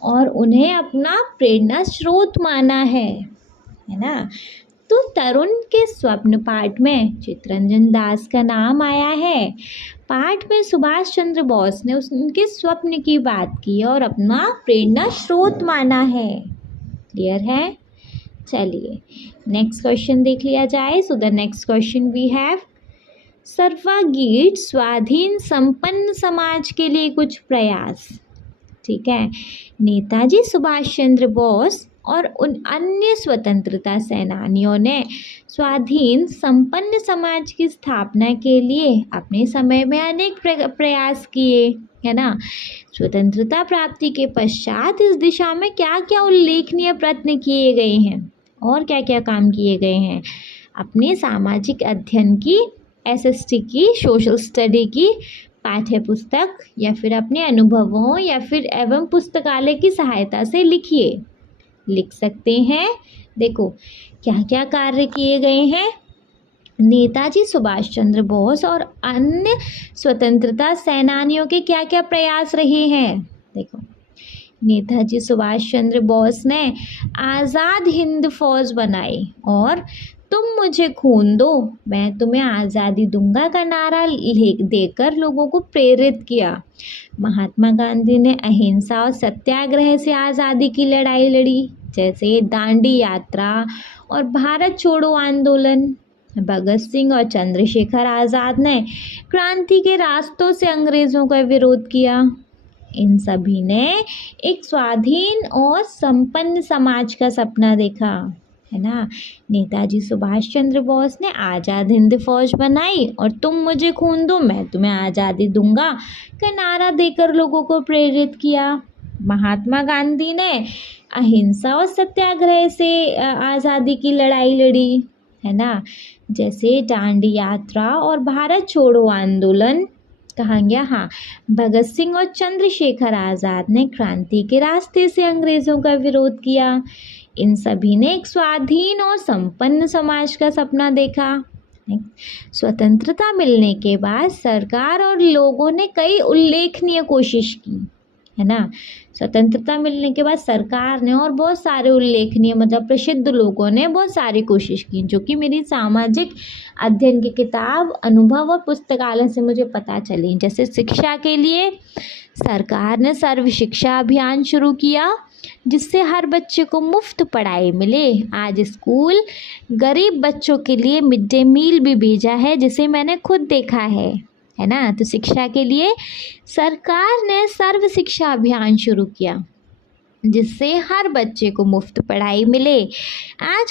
और उन्हें अपना प्रेरणा स्रोत माना है ना। तो तरुण के स्वप्न पाठ में चित्तरंजन दास का नाम आया है। पाठ में सुभाष चंद्र बोस ने उनके स्वप्न की बात की और अपना प्रेरणा स्रोत माना है। क्लियर है? चलिए, नेक्स्ट क्वेश्चन देख लिया जाए। So the next question we have, सर्वागीत स्वाधीन संपन्न समाज के लिए कुछ प्रयास। ठीक है, नेताजी सुभाष चंद्र बोस और उन अन्य स्वतंत्रता सेनानियों ने स्वाधीन संपन्न समाज की स्थापना के लिए अपने समय में अनेक प्रयास किए, है ना। स्वतंत्रता प्राप्ति के पश्चात इस दिशा में क्या क्या उल्लेखनीय प्रयत्न किए गए हैं और क्या क्या काम किए गए हैं? अपने सामाजिक अध्ययन की, एसएसटी की, सोशल स्टडी की पाठ्य पुस्तक या फिर अपने अनुभवों या फिर एवं पुस्तकालय की सहायता से लिखिए। लिख सकते हैं। देखो क्या क्या कार्य किए गए हैं। नेताजी सुभाष चंद्र बोस और अन्य स्वतंत्रता सेनानियों के क्या क्या प्रयास रहे हैं। देखो, नेताजी सुभाष चंद्र बोस ने आज़ाद हिंद फौज बनाई और तुम मुझे खून दो मैं तुम्हें आज़ादी दूंगा का नारा देकर लोगों को प्रेरित किया। महात्मा गांधी ने अहिंसा और सत्याग्रह से आज़ादी की लड़ाई लड़ी, जैसे दांडी यात्रा और भारत छोड़ो आंदोलन। भगत सिंह और चंद्रशेखर आज़ाद ने क्रांति के रास्तों से अंग्रेज़ों का विरोध किया। इन सभी ने एक स्वाधीन और संपन्न समाज का सपना देखा, है ना। नेताजी सुभाष चंद्र बोस ने आज़ाद हिंद फौज बनाई और तुम मुझे खून दो मैं तुम्हें आज़ादी दूंगा का नारा देकर लोगों को प्रेरित किया। महात्मा गांधी ने अहिंसा और सत्याग्रह से आज़ादी की लड़ाई लड़ी, है ना, जैसे दांडी यात्रा और भारत छोड़ो आंदोलन। कहा गया, हाँ, भगत सिंह और चंद्रशेखर आज़ाद ने क्रांति के रास्ते से अंग्रेज़ों का विरोध किया। इन सभी ने एक स्वाधीन और संपन्न समाज का सपना देखा। स्वतंत्रता मिलने के बाद सरकार और लोगों ने कई उल्लेखनीय कोशिश की, है ना। स्वतंत्रता मिलने के बाद सरकार ने और बहुत सारे उल्लेखनीय मतलब प्रसिद्ध लोगों ने बहुत सारी कोशिश की, जो कि मेरी सामाजिक अध्ययन की किताब अनुभव और पुस्तकालय से मुझे पता चली। जैसे शिक्षा के लिए सरकार ने सर्व शिक्षा अभियान शुरू किया, जिससे हर बच्चे को मुफ्त पढ़ाई मिले। आज स्कूल गरीब बच्चों के लिए मिड डे मील भी भेजा है, जिसे मैंने खुद देखा है ना। तो शिक्षा के लिए सरकार ने सर्व शिक्षा अभियान शुरू किया, जिससे हर बच्चे को मुफ्त पढ़ाई मिले। आज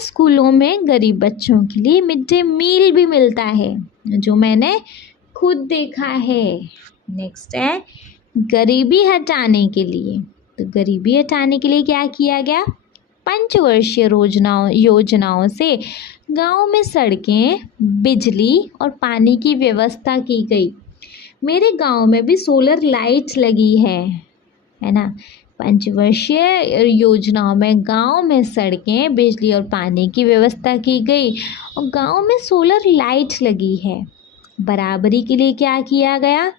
स्कूलों में गरीब बच्चों के लिए मिड डे मील भी मिलता है, जो मैंने खुद देखा है। नेक्स्ट है गरीबी हटाने के लिए। तो गरीबी हटाने के लिए क्या किया गया? पंचवर्षीय योजनाओं से गांव में सड़कें, बिजली और पानी की व्यवस्था की गई। मेरे गांव में भी सोलर लाइट्स लगी है ना। पंचवर्षीय योजनाओं में गांव में सड़कें, बिजली और पानी की व्यवस्था की गई और गांव में सोलर लाइट्स लगी है। बराबरी के लिए क्या किया गया?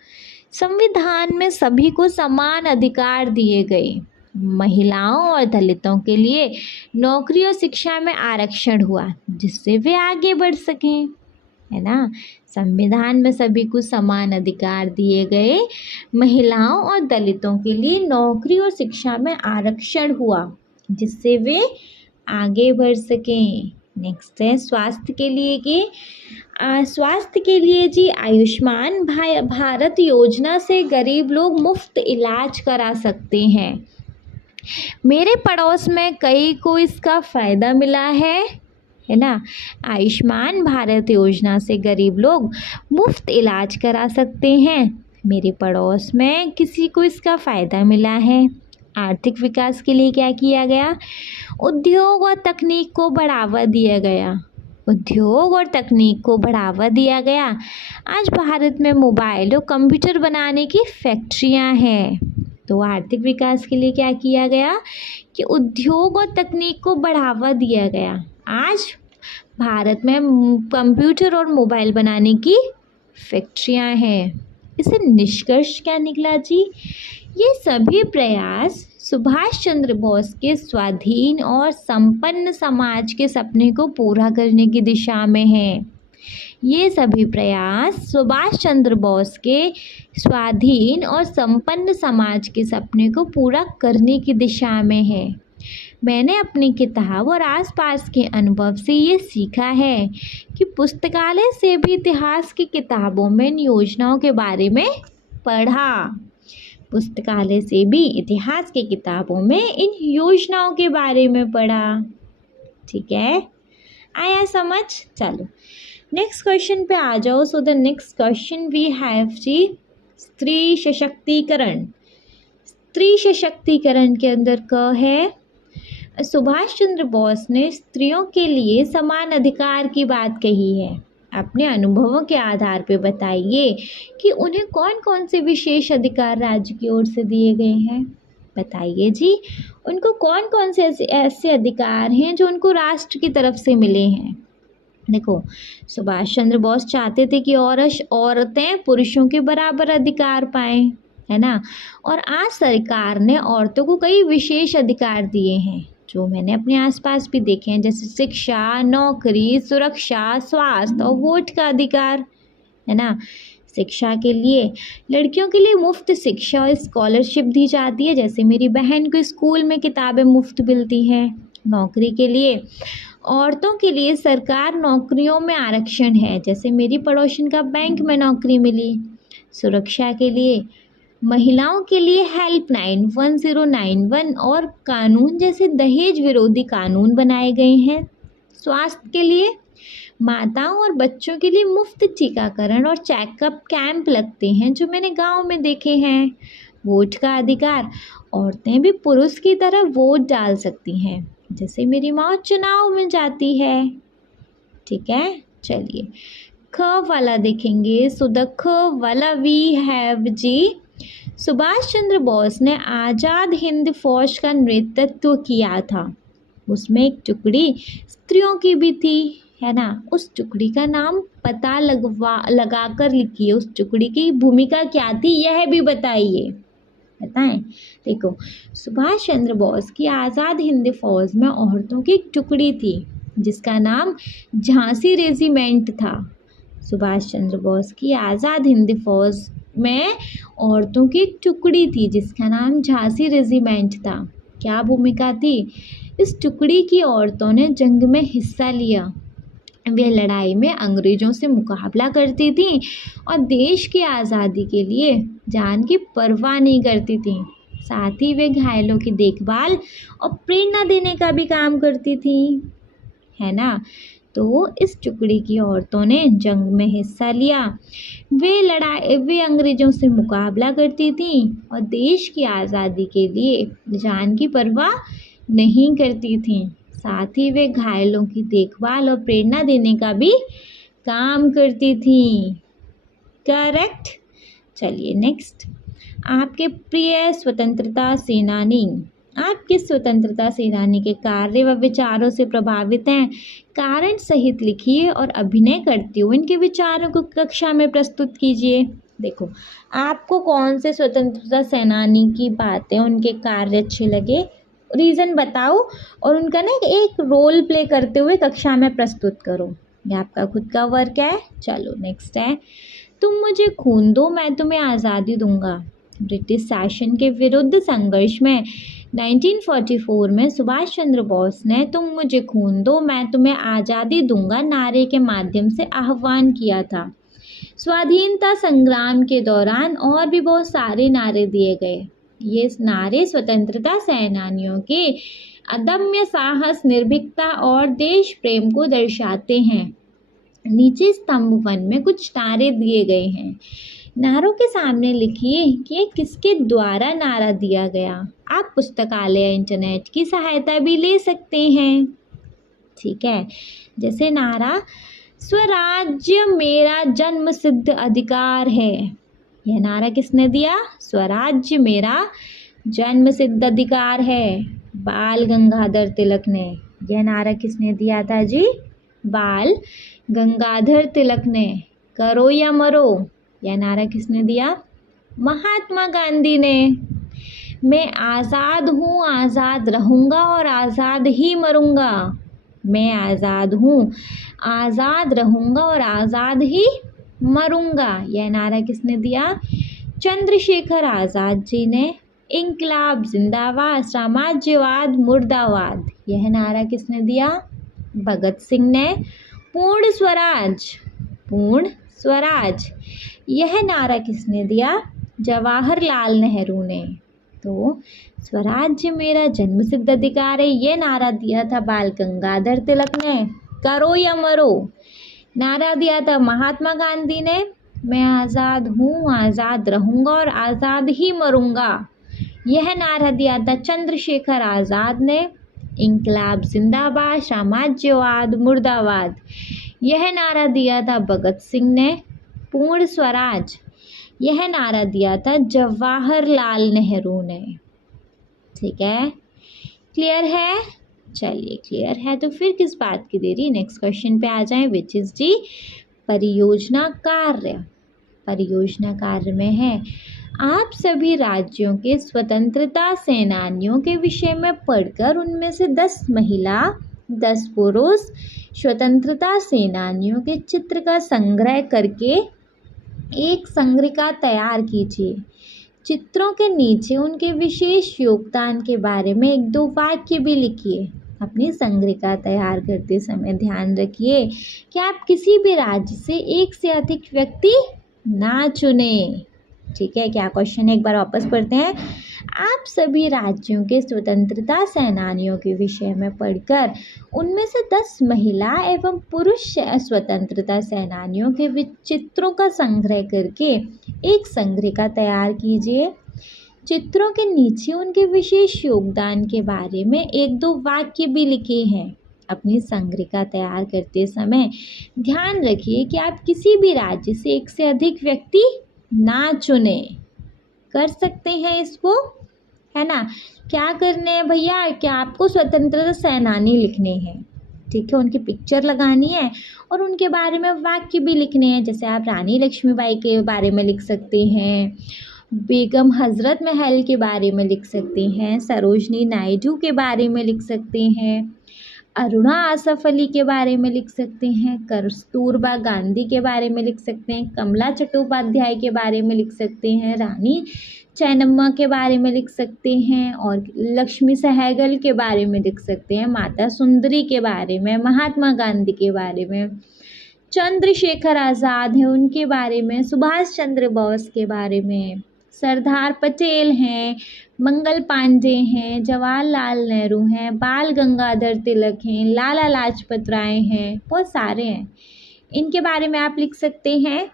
संविधान में सभी को समान अधिकार दिए गए। महिलाओं और दलितों के लिए नौकरी और शिक्षा में आरक्षण हुआ, जिससे वे आगे बढ़ सकें, है ना। संविधान में सभी को समान अधिकार दिए गए। महिलाओं और दलितों के लिए नौकरी और शिक्षा में आरक्षण हुआ, जिससे वे आगे बढ़ सकें। नेक्स्ट है स्वास्थ्य के लिए जी आयुष्मान भारत योजना से गरीब लोग मुफ्त इलाज करा सकते हैं। मेरे पड़ोस में कई को इसका फ़ायदा मिला है ना। आयुष्मान भारत योजना से गरीब लोग मुफ्त इलाज करा सकते हैं। मेरे पड़ोस में किसी को इसका फ़ायदा मिला है। आर्थिक विकास के लिए क्या किया गया? उद्योग और तकनीक को बढ़ावा दिया गया। आज भारत में मोबाइल और कंप्यूटर बनाने की फैक्ट्रियां हैं। तो आर्थिक विकास के लिए क्या किया गया कि उद्योग और तकनीक को बढ़ावा दिया गया। आज भारत में कंप्यूटर और मोबाइल बनाने की फैक्ट्रियां हैं। इससे निष्कर्ष क्या निकला जी? ये सभी प्रयास सुभाष चंद्र बोस के स्वाधीन और संपन्न समाज के सपने को पूरा करने की दिशा में हैं। ये सभी प्रयास सुभाष चंद्र बोस के स्वाधीन और संपन्न समाज के सपने को पूरा करने की दिशा में है। मैंने अपनी किताब और आसपास के अनुभव से ये सीखा है कि पुस्तकालय से भी इतिहास की किताबों में इन योजनाओं के बारे में पढ़ा। पुस्तकालय से भी इतिहास की किताबों में इन योजनाओं के बारे में पढ़ा। ठीक है, आया समझ? चलो नेक्स्ट क्वेश्चन पे आ जाओ। So the next question we have जी स्त्री सशक्तिकरण। स्त्री सशक्तिकरण के अंदर क है सुभाष चंद्र बोस ने स्त्रियों के लिए समान अधिकार की बात कही है। अपने अनुभवों के आधार पर बताइए कि उन्हें कौन कौन से विशेष अधिकार राज्य की ओर से दिए गए हैं। बताइए जी, उनको कौन कौन से ऐसे अधिकार हैं जो उनको राष्ट्र की तरफ से मिले हैं। देखो, सुभाष चंद्र बोस चाहते थे कि औरतें पुरुषों के बराबर अधिकार पाएं, है ना। और आज सरकार ने औरतों को कई विशेष अधिकार दिए हैं, जो मैंने अपने आसपास भी देखे हैं, जैसे शिक्षा, नौकरी, सुरक्षा, स्वास्थ्य और वोट का अधिकार, है ना। शिक्षा के लिए लड़कियों के लिए मुफ्त शिक्षा और स्कॉलरशिप दी जाती है, जैसे मेरी बहन को स्कूल में किताबें मुफ्त मिलती हैं। नौकरी के लिए औरतों के लिए सरकार नौकरियों में आरक्षण है, जैसे मेरी पड़ोसन का बैंक में नौकरी मिली। सुरक्षा के लिए महिलाओं के लिए हेल्पलाइन 1091 और कानून जैसे दहेज विरोधी कानून बनाए गए हैं। स्वास्थ्य के लिए माताओं और बच्चों के लिए मुफ्त टीकाकरण और चेकअप कैंप लगते हैं, जो मैंने गांव में देखे हैं। वोट का अधिकार, औरतें भी पुरुष की तरह वोट डाल सकती हैं, जैसे मेरी माँ चुनाव में जाती है। ठीक है, चलिए ख वाला देखेंगे। सो द ख वाला वी हैव जी सुभाष चंद्र बोस ने आज़ाद हिंद फौज का नेतृत्व किया था। उसमें एक टुकड़ी स्त्रियों की भी थी, है ना, उस टुकड़ी का नाम पता लगा कर लिखिए। उस टुकड़ी की भूमिका क्या थी यह भी बताइए, बताएं। देखो, सुभाष चंद्र बोस की आज़ाद हिंद फौज में औरतों की एक टुकड़ी थी जिसका नाम झांसी रेजिमेंट था। सुभाष चंद्र बोस की आज़ाद हिंद फौज में औरतों की एक टुकड़ी थी जिसका नाम झांसी रेजिमेंट था। क्या भूमिका थी? इस टुकड़ी की औरतों ने जंग में हिस्सा लिया। वे लड़ाई में अंग्रेजों से मुकाबला करती थीं और देश की आज़ादी के लिए जान की परवाह नहीं करती थीं। साथ ही वे घायलों की देखभाल और प्रेरणा देने का भी काम करती थीं, है ना। तो इस टुकड़ी की औरतों ने जंग में हिस्सा लिया। वे अंग्रेजों से मुकाबला करती थीं और देश की आज़ादी के लिए जान की परवाह नहीं करती थीं। साथ ही वे घायलों की देखभाल और प्रेरणा देने का भी काम करती थीं। करेक्ट। चलिए नेक्स्ट, आपके प्रिय स्वतंत्रता सेनानी, आप किस स्वतंत्रता सेनानी के कार्य व विचारों से प्रभावित हैं? कारण सहित लिखिए और अभिनय करते हुए इनके विचारों को कक्षा में प्रस्तुत कीजिए। देखो, आपको कौन से स्वतंत्रता सेनानी की बातें, उनके कार्य अच्छे लगे, रीज़न बताओ और उनका ना एक रोल प्ले करते हुए कक्षा में प्रस्तुत करो। ये आपका खुद का वर्क है। चलो नेक्स्ट है, तुम मुझे खून दो मैं तुम्हें आज़ादी दूंगा। ब्रिटिश शासन के विरुद्ध संघर्ष में 1944 में सुभाष चंद्र बोस ने तुम मुझे खून दो मैं तुम्हें आज़ादी दूंगा नारे के माध्यम से आह्वान किया था। स्वाधीनता संग्राम के दौरान और भी बहुत सारे नारे दिए गए। ये नारे स्वतंत्रता सेनानियों के अदम्य साहस, निर्भीकता और देश प्रेम को दर्शाते हैं। नीचे स्तंभ 1 में कुछ नारे दिए गए हैं। नारों के सामने लिखिए कि किसके द्वारा नारा दिया गया। आप पुस्तकालय या इंटरनेट की सहायता भी ले सकते हैं, ठीक है। जैसे नारा स्वराज्य मेरा जन्म सिद्ध अधिकार है, यह नारा किसने दिया? स्वराज्य मेरा जन्म सिद्ध अधिकार है, बाल गंगाधर तिलक ने। यह नारा किसने दिया था जी? बाल गंगाधर तिलक ने। करो या मरो, यह नारा किसने दिया? महात्मा गांधी ने। मैं आज़ाद हूँ, आज़ाद रहूँगा और आज़ाद ही मरूँगा। मैं आज़ाद हूँ, आज़ाद रहूँगा और आज़ाद ही मरूँगा। यह नारा किसने दिया? चंद्रशेखर आज़ाद जी ने। इंकलाब जिंदाबाद, साम्राज्यवाद मुर्दाबाद, यह नारा किसने दिया? भगत सिंह ने। पूर्ण स्वराज, पूर्ण स्वराज, यह नारा किसने दिया? जवाहरलाल नेहरू ने। तो स्वराज्य मेरा जन्मसिद्ध अधिकार है, ये नारा दिया था बाल गंगाधर तिलक ने। करो या मरो नारा दिया था महात्मा गांधी ने। मैं आज़ाद हूँ, आज़ाद रहूँगा और आज़ाद ही मरूँगा, यह नारा दिया था चंद्रशेखर आज़ाद ने। इंकलाब जिंदाबाद, साम्राज्यवाद मुर्दाबाद, यह नारा दिया था भगत सिंह ने। पूर्ण स्वराज, यह नारा दिया था जवाहरलाल नेहरू ने। ठीक है, क्लियर है? चलिए क्लियर है तो फिर किस बात की देरी, नेक्स्ट क्वेश्चन पे आ जाएं, विच इज जी परियोजना कार्य। परियोजना कार्य में है आप सभी राज्यों के स्वतंत्रता सेनानियों के विषय में पढ़कर उनमें से 10 महिला 10 पुरुष स्वतंत्रता सेनानियों के चित्र का संग्रह करके एक संग्रहिका तैयार कीजिए। चित्रों के नीचे उनके विशेष योगदान के बारे में 1-2 वाक्य भी लिखिए। अपनी संग्रहिका तैयार करते समय ध्यान रखिए कि आप किसी भी राज्य से एक से अधिक व्यक्ति ना चुने। ठीक है, क्या क्वेश्चन है एक बार वापस पढ़ते हैं। आप सभी राज्यों के स्वतंत्रता सेनानियों के विषय में पढ़कर उनमें से 10 महिला एवं पुरुष स्वतंत्रता सेनानियों के चित्रों का संग्रह करके एक संग्रहिका तैयार कीजिए। चित्रों के नीचे उनके विशेष योगदान के बारे में 1-2 वाक्य भी लिखे हैं। अपनी संग्रहिका तैयार करते समय ध्यान रखिए कि आप किसी भी राज्य से एक से अधिक व्यक्ति ना चुने। कर सकते हैं इसको, है ना। क्या करने हैं भैया, क्या आपको स्वतंत्रता सेनानी लिखने हैं, ठीक है, उनकी पिक्चर लगानी है और उनके बारे में वाक्य भी लिखने हैं। जैसे आप रानी लक्ष्मीबाई के बारे में लिख सकते हैं, बेगम हजरत महल के बारे में लिख सकते हैं, सरोजनी नायडू के बारे में लिख सकते हैं, अरुणा आसफ अली के बारे में लिख सकते हैं, कस्तूरबा गांधी के बारे में लिख सकते हैं, कमला चट्टोपाध्याय के बारे में लिख सकते हैं, रानी चैनम्मा के बारे में लिख सकते हैं और लक्ष्मी सहगल के बारे में लिख सकते हैं, माता सुंदरी के बारे में, महात्मा गांधी के बारे में, चंद्रशेखर आज़ाद हैं उनके बारे में, सुभाष चंद्र बोस के बारे में, सरदार पटेल हैं, मंगल पांडे हैं, जवाहरलाल नेहरू हैं, बाल गंगाधर तिलक हैं, लाला लाजपत राय हैं, बहुत सारे हैं। इनके बारे में आप लिख सकते हैं।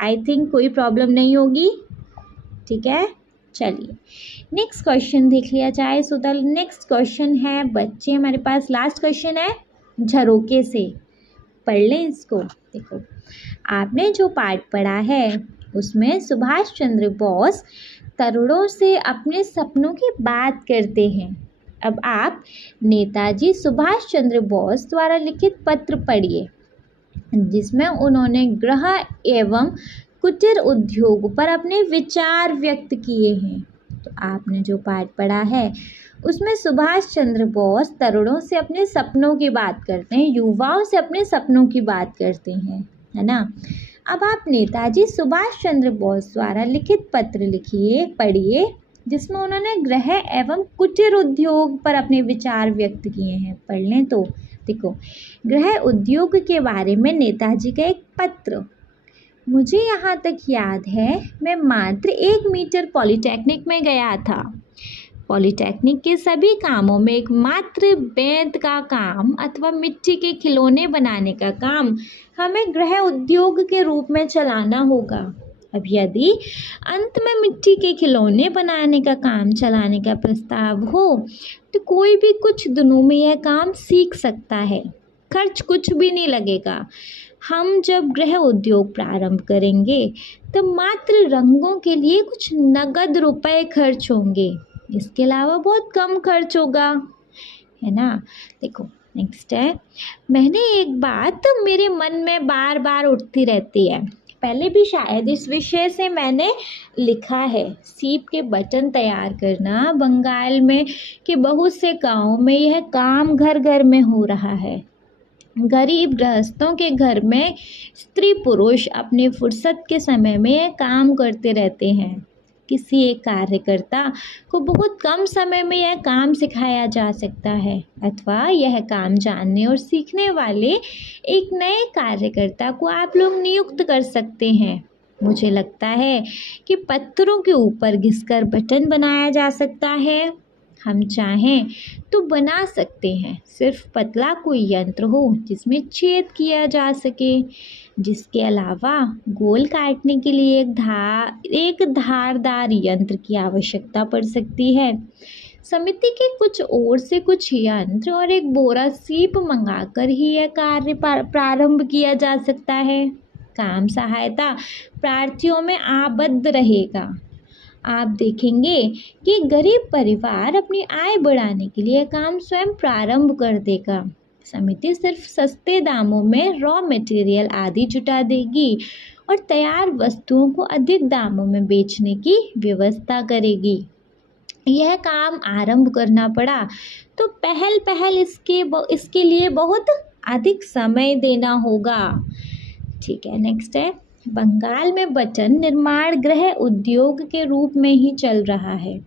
आई थिंक कोई प्रॉब्लम नहीं होगी। ठीक है, चलिए नेक्स्ट क्वेश्चन देख लिया जाए। सो द नेक्स्ट क्वेश्चन है बच्चे, हमारे पास लास्ट क्वेश्चन है झरोके से, पढ़ लें इसको। देखो, आपने जो पाठ पढ़ा है उसमें सुभाष चंद्र बोस तरुणों से अपने सपनों की बात करते हैं। अब आप नेताजी सुभाष चंद्र बोस द्वारा लिखित पत्र पढ़िए, जिसमें उन्होंने गृह एवं कुटीर उद्योग पर अपने विचार व्यक्त किए हैं। तो आपने जो पाठ पढ़ा है उसमें सुभाष चंद्र बोस तरुणों से अपने सपनों की बात करते हैं, युवाओं से अपने सपनों की बात करते हैं, है ना। अब आप नेताजी सुभाष चंद्र बोस द्वारा लिखित पत्र लिखिए, पढ़िए, जिसमें उन्होंने गृह एवं कुटीर उद्योग पर अपने विचार व्यक्त किए हैं। पढ़ लें तो देखो, गृह उद्योग के बारे में नेताजी का एक पत्र। मुझे यहाँ तक याद है मैं मात्र 1 मीटर पॉलिटेक्निक में गया था। पॉलिटेक्निक के सभी कामों में एकमात्र बेंत का काम अथवा मिट्टी के खिलौने बनाने का काम हमें गृह उद्योग के रूप में चलाना होगा। अब यदि अंत में मिट्टी के खिलौने बनाने का काम चलाने का प्रस्ताव हो तो कोई भी कुछ दिनों में यह काम सीख सकता है, खर्च कुछ भी नहीं लगेगा। हम जब गृह उद्योग प्रारंभ करेंगे तो मात्र रंगों के लिए कुछ नगद रुपए खर्च होंगे, इसके अलावा बहुत कम खर्च होगा, है ना। देखो नेक्स्ट है, मैंने एक बात मेरे मन में बार बार उठती रहती है, पहले भी शायद इस विषय से मैंने लिखा है। सीप के बटन तैयार करना बंगाल में के बहुत से गांवों में यह काम घर घर में हो रहा है। गरीब गृहस्थों के घर में स्त्री पुरुष अपने फुर्सत के समय में यह काम करते रहते हैं। किसी एक कार्यकर्ता को बहुत कम समय में यह काम सिखाया जा सकता है, अथवा यह काम जानने और सीखने वाले एक नए कार्यकर्ता को आप लोग नियुक्त कर सकते हैं। मुझे लगता है कि पत्थरों के ऊपर घिसकर बटन बनाया जा सकता है। हम चाहें तो बना सकते हैं, सिर्फ पतला कोई यंत्र हो जिसमें छेद किया जा सके। जिसके अलावा गोल काटने के लिए एक धारदार यंत्र की आवश्यकता पड़ सकती है। समिति के कुछ ओर से कुछ यंत्र और एक बोरा सीप मंगाकर ही यह कार्य प्रारंभ किया जा सकता है। काम सहायता प्रार्थियों में आबद्ध रहेगा। आप देखेंगे कि गरीब परिवार अपनी आय बढ़ाने के लिए काम स्वयं प्रारंभ कर देगा। समिति सिर्फ सस्ते दामों में रॉ मटेरियल आदि जुटा देगी और तैयार वस्तुओं को अधिक दामों में बेचने की व्यवस्था करेगी। यह काम आरंभ करना पड़ा तो पहल इसके लिए बहुत अधिक समय देना होगा। ठीक है, नेक्स्ट है, बंगाल में बटन निर्माण गृह उद्योग के रूप में ही चल रहा है।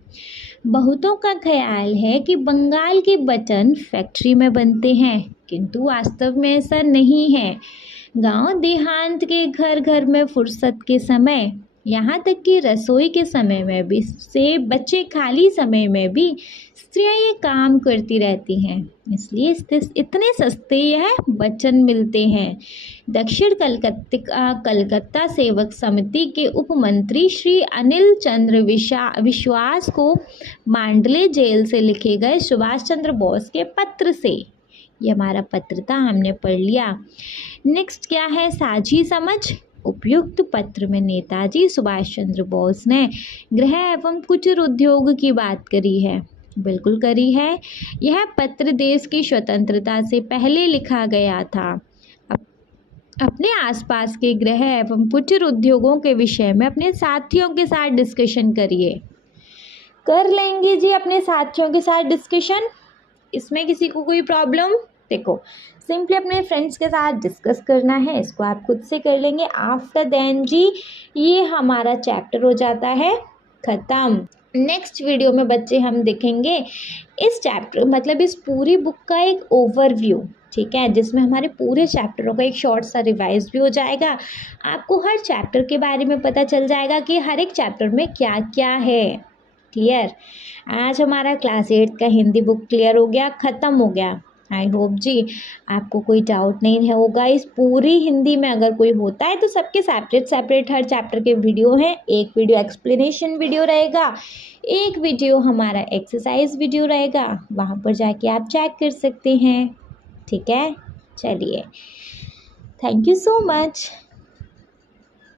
बहुतों का ख्याल है कि बंगाल के बटन फैक्ट्री में बनते हैं, किंतु वास्तव में ऐसा नहीं है। गांव देहात के घर घर में फुर्सत के समय, यहाँ तक कि रसोई के समय में भी से बच्चे खाली समय में भी स्त्रियाँ ये काम करती रहती हैं, इसलिए इतने सस्ते यह बटन मिलते हैं। दक्षिण कलकत्ता सेवक समिति के उपमंत्री श्री अनिल चंद्र विश्वास को मांडले जेल से लिखे गए सुभाष चंद्र बोस के पत्र से, ये हमारा पत्र था, हमने पढ़ लिया। नेक्स्ट क्या है, साझी समझ। उपयुक्त पत्र में नेताजी सुभाष चंद्र बोस ने गृह एवं कुटीर उद्योग की बात करी है। बिल्कुल करी है। यह पत्र देश की स्वतंत्रता से पहले लिखा गया था। अपने आसपास के गृह एवं कुटीर उद्योगों के विषय में अपने साथियों के साथ डिस्कशन करिए। कर लेंगे जी अपने साथियों के साथ डिस्कशन, इसमें किसी को कोई प्रॉब्लम? देखो, सिंपली अपने फ्रेंड्स के साथ डिस्कस करना है, इसको आप खुद से कर लेंगे। आफ्टर देन जी ये हमारा चैप्टर हो जाता है ख़त्म। नेक्स्ट वीडियो में बच्चे हम देखेंगे इस चैप्टर मतलब इस पूरी बुक का एक ओवरव्यू, ठीक है, जिसमें हमारे पूरे चैप्टरों का एक शॉर्ट सा रिवाइज भी हो जाएगा। आपको हर चैप्टर के बारे में पता चल जाएगा कि हर एक चैप्टर में क्या क्या है। क्लियर? आज हमारा क्लास 8 का हिंदी बुक क्लियर हो गया, ख़त्म हो गया। आई होप जी आपको कोई डाउट नहीं होगा। इस पूरी हिंदी में अगर कोई होता है तो सबके सेपरेट सेपरेट हर चैप्टर के वीडियो हैं। एक वीडियो एक्सप्लेनेशन वीडियो रहेगा, एक वीडियो हमारा एक्सरसाइज वीडियो रहेगा, वहाँ पर जाके आप चेक कर सकते हैं। ठीक है, चलिए, थैंक यू सो मच।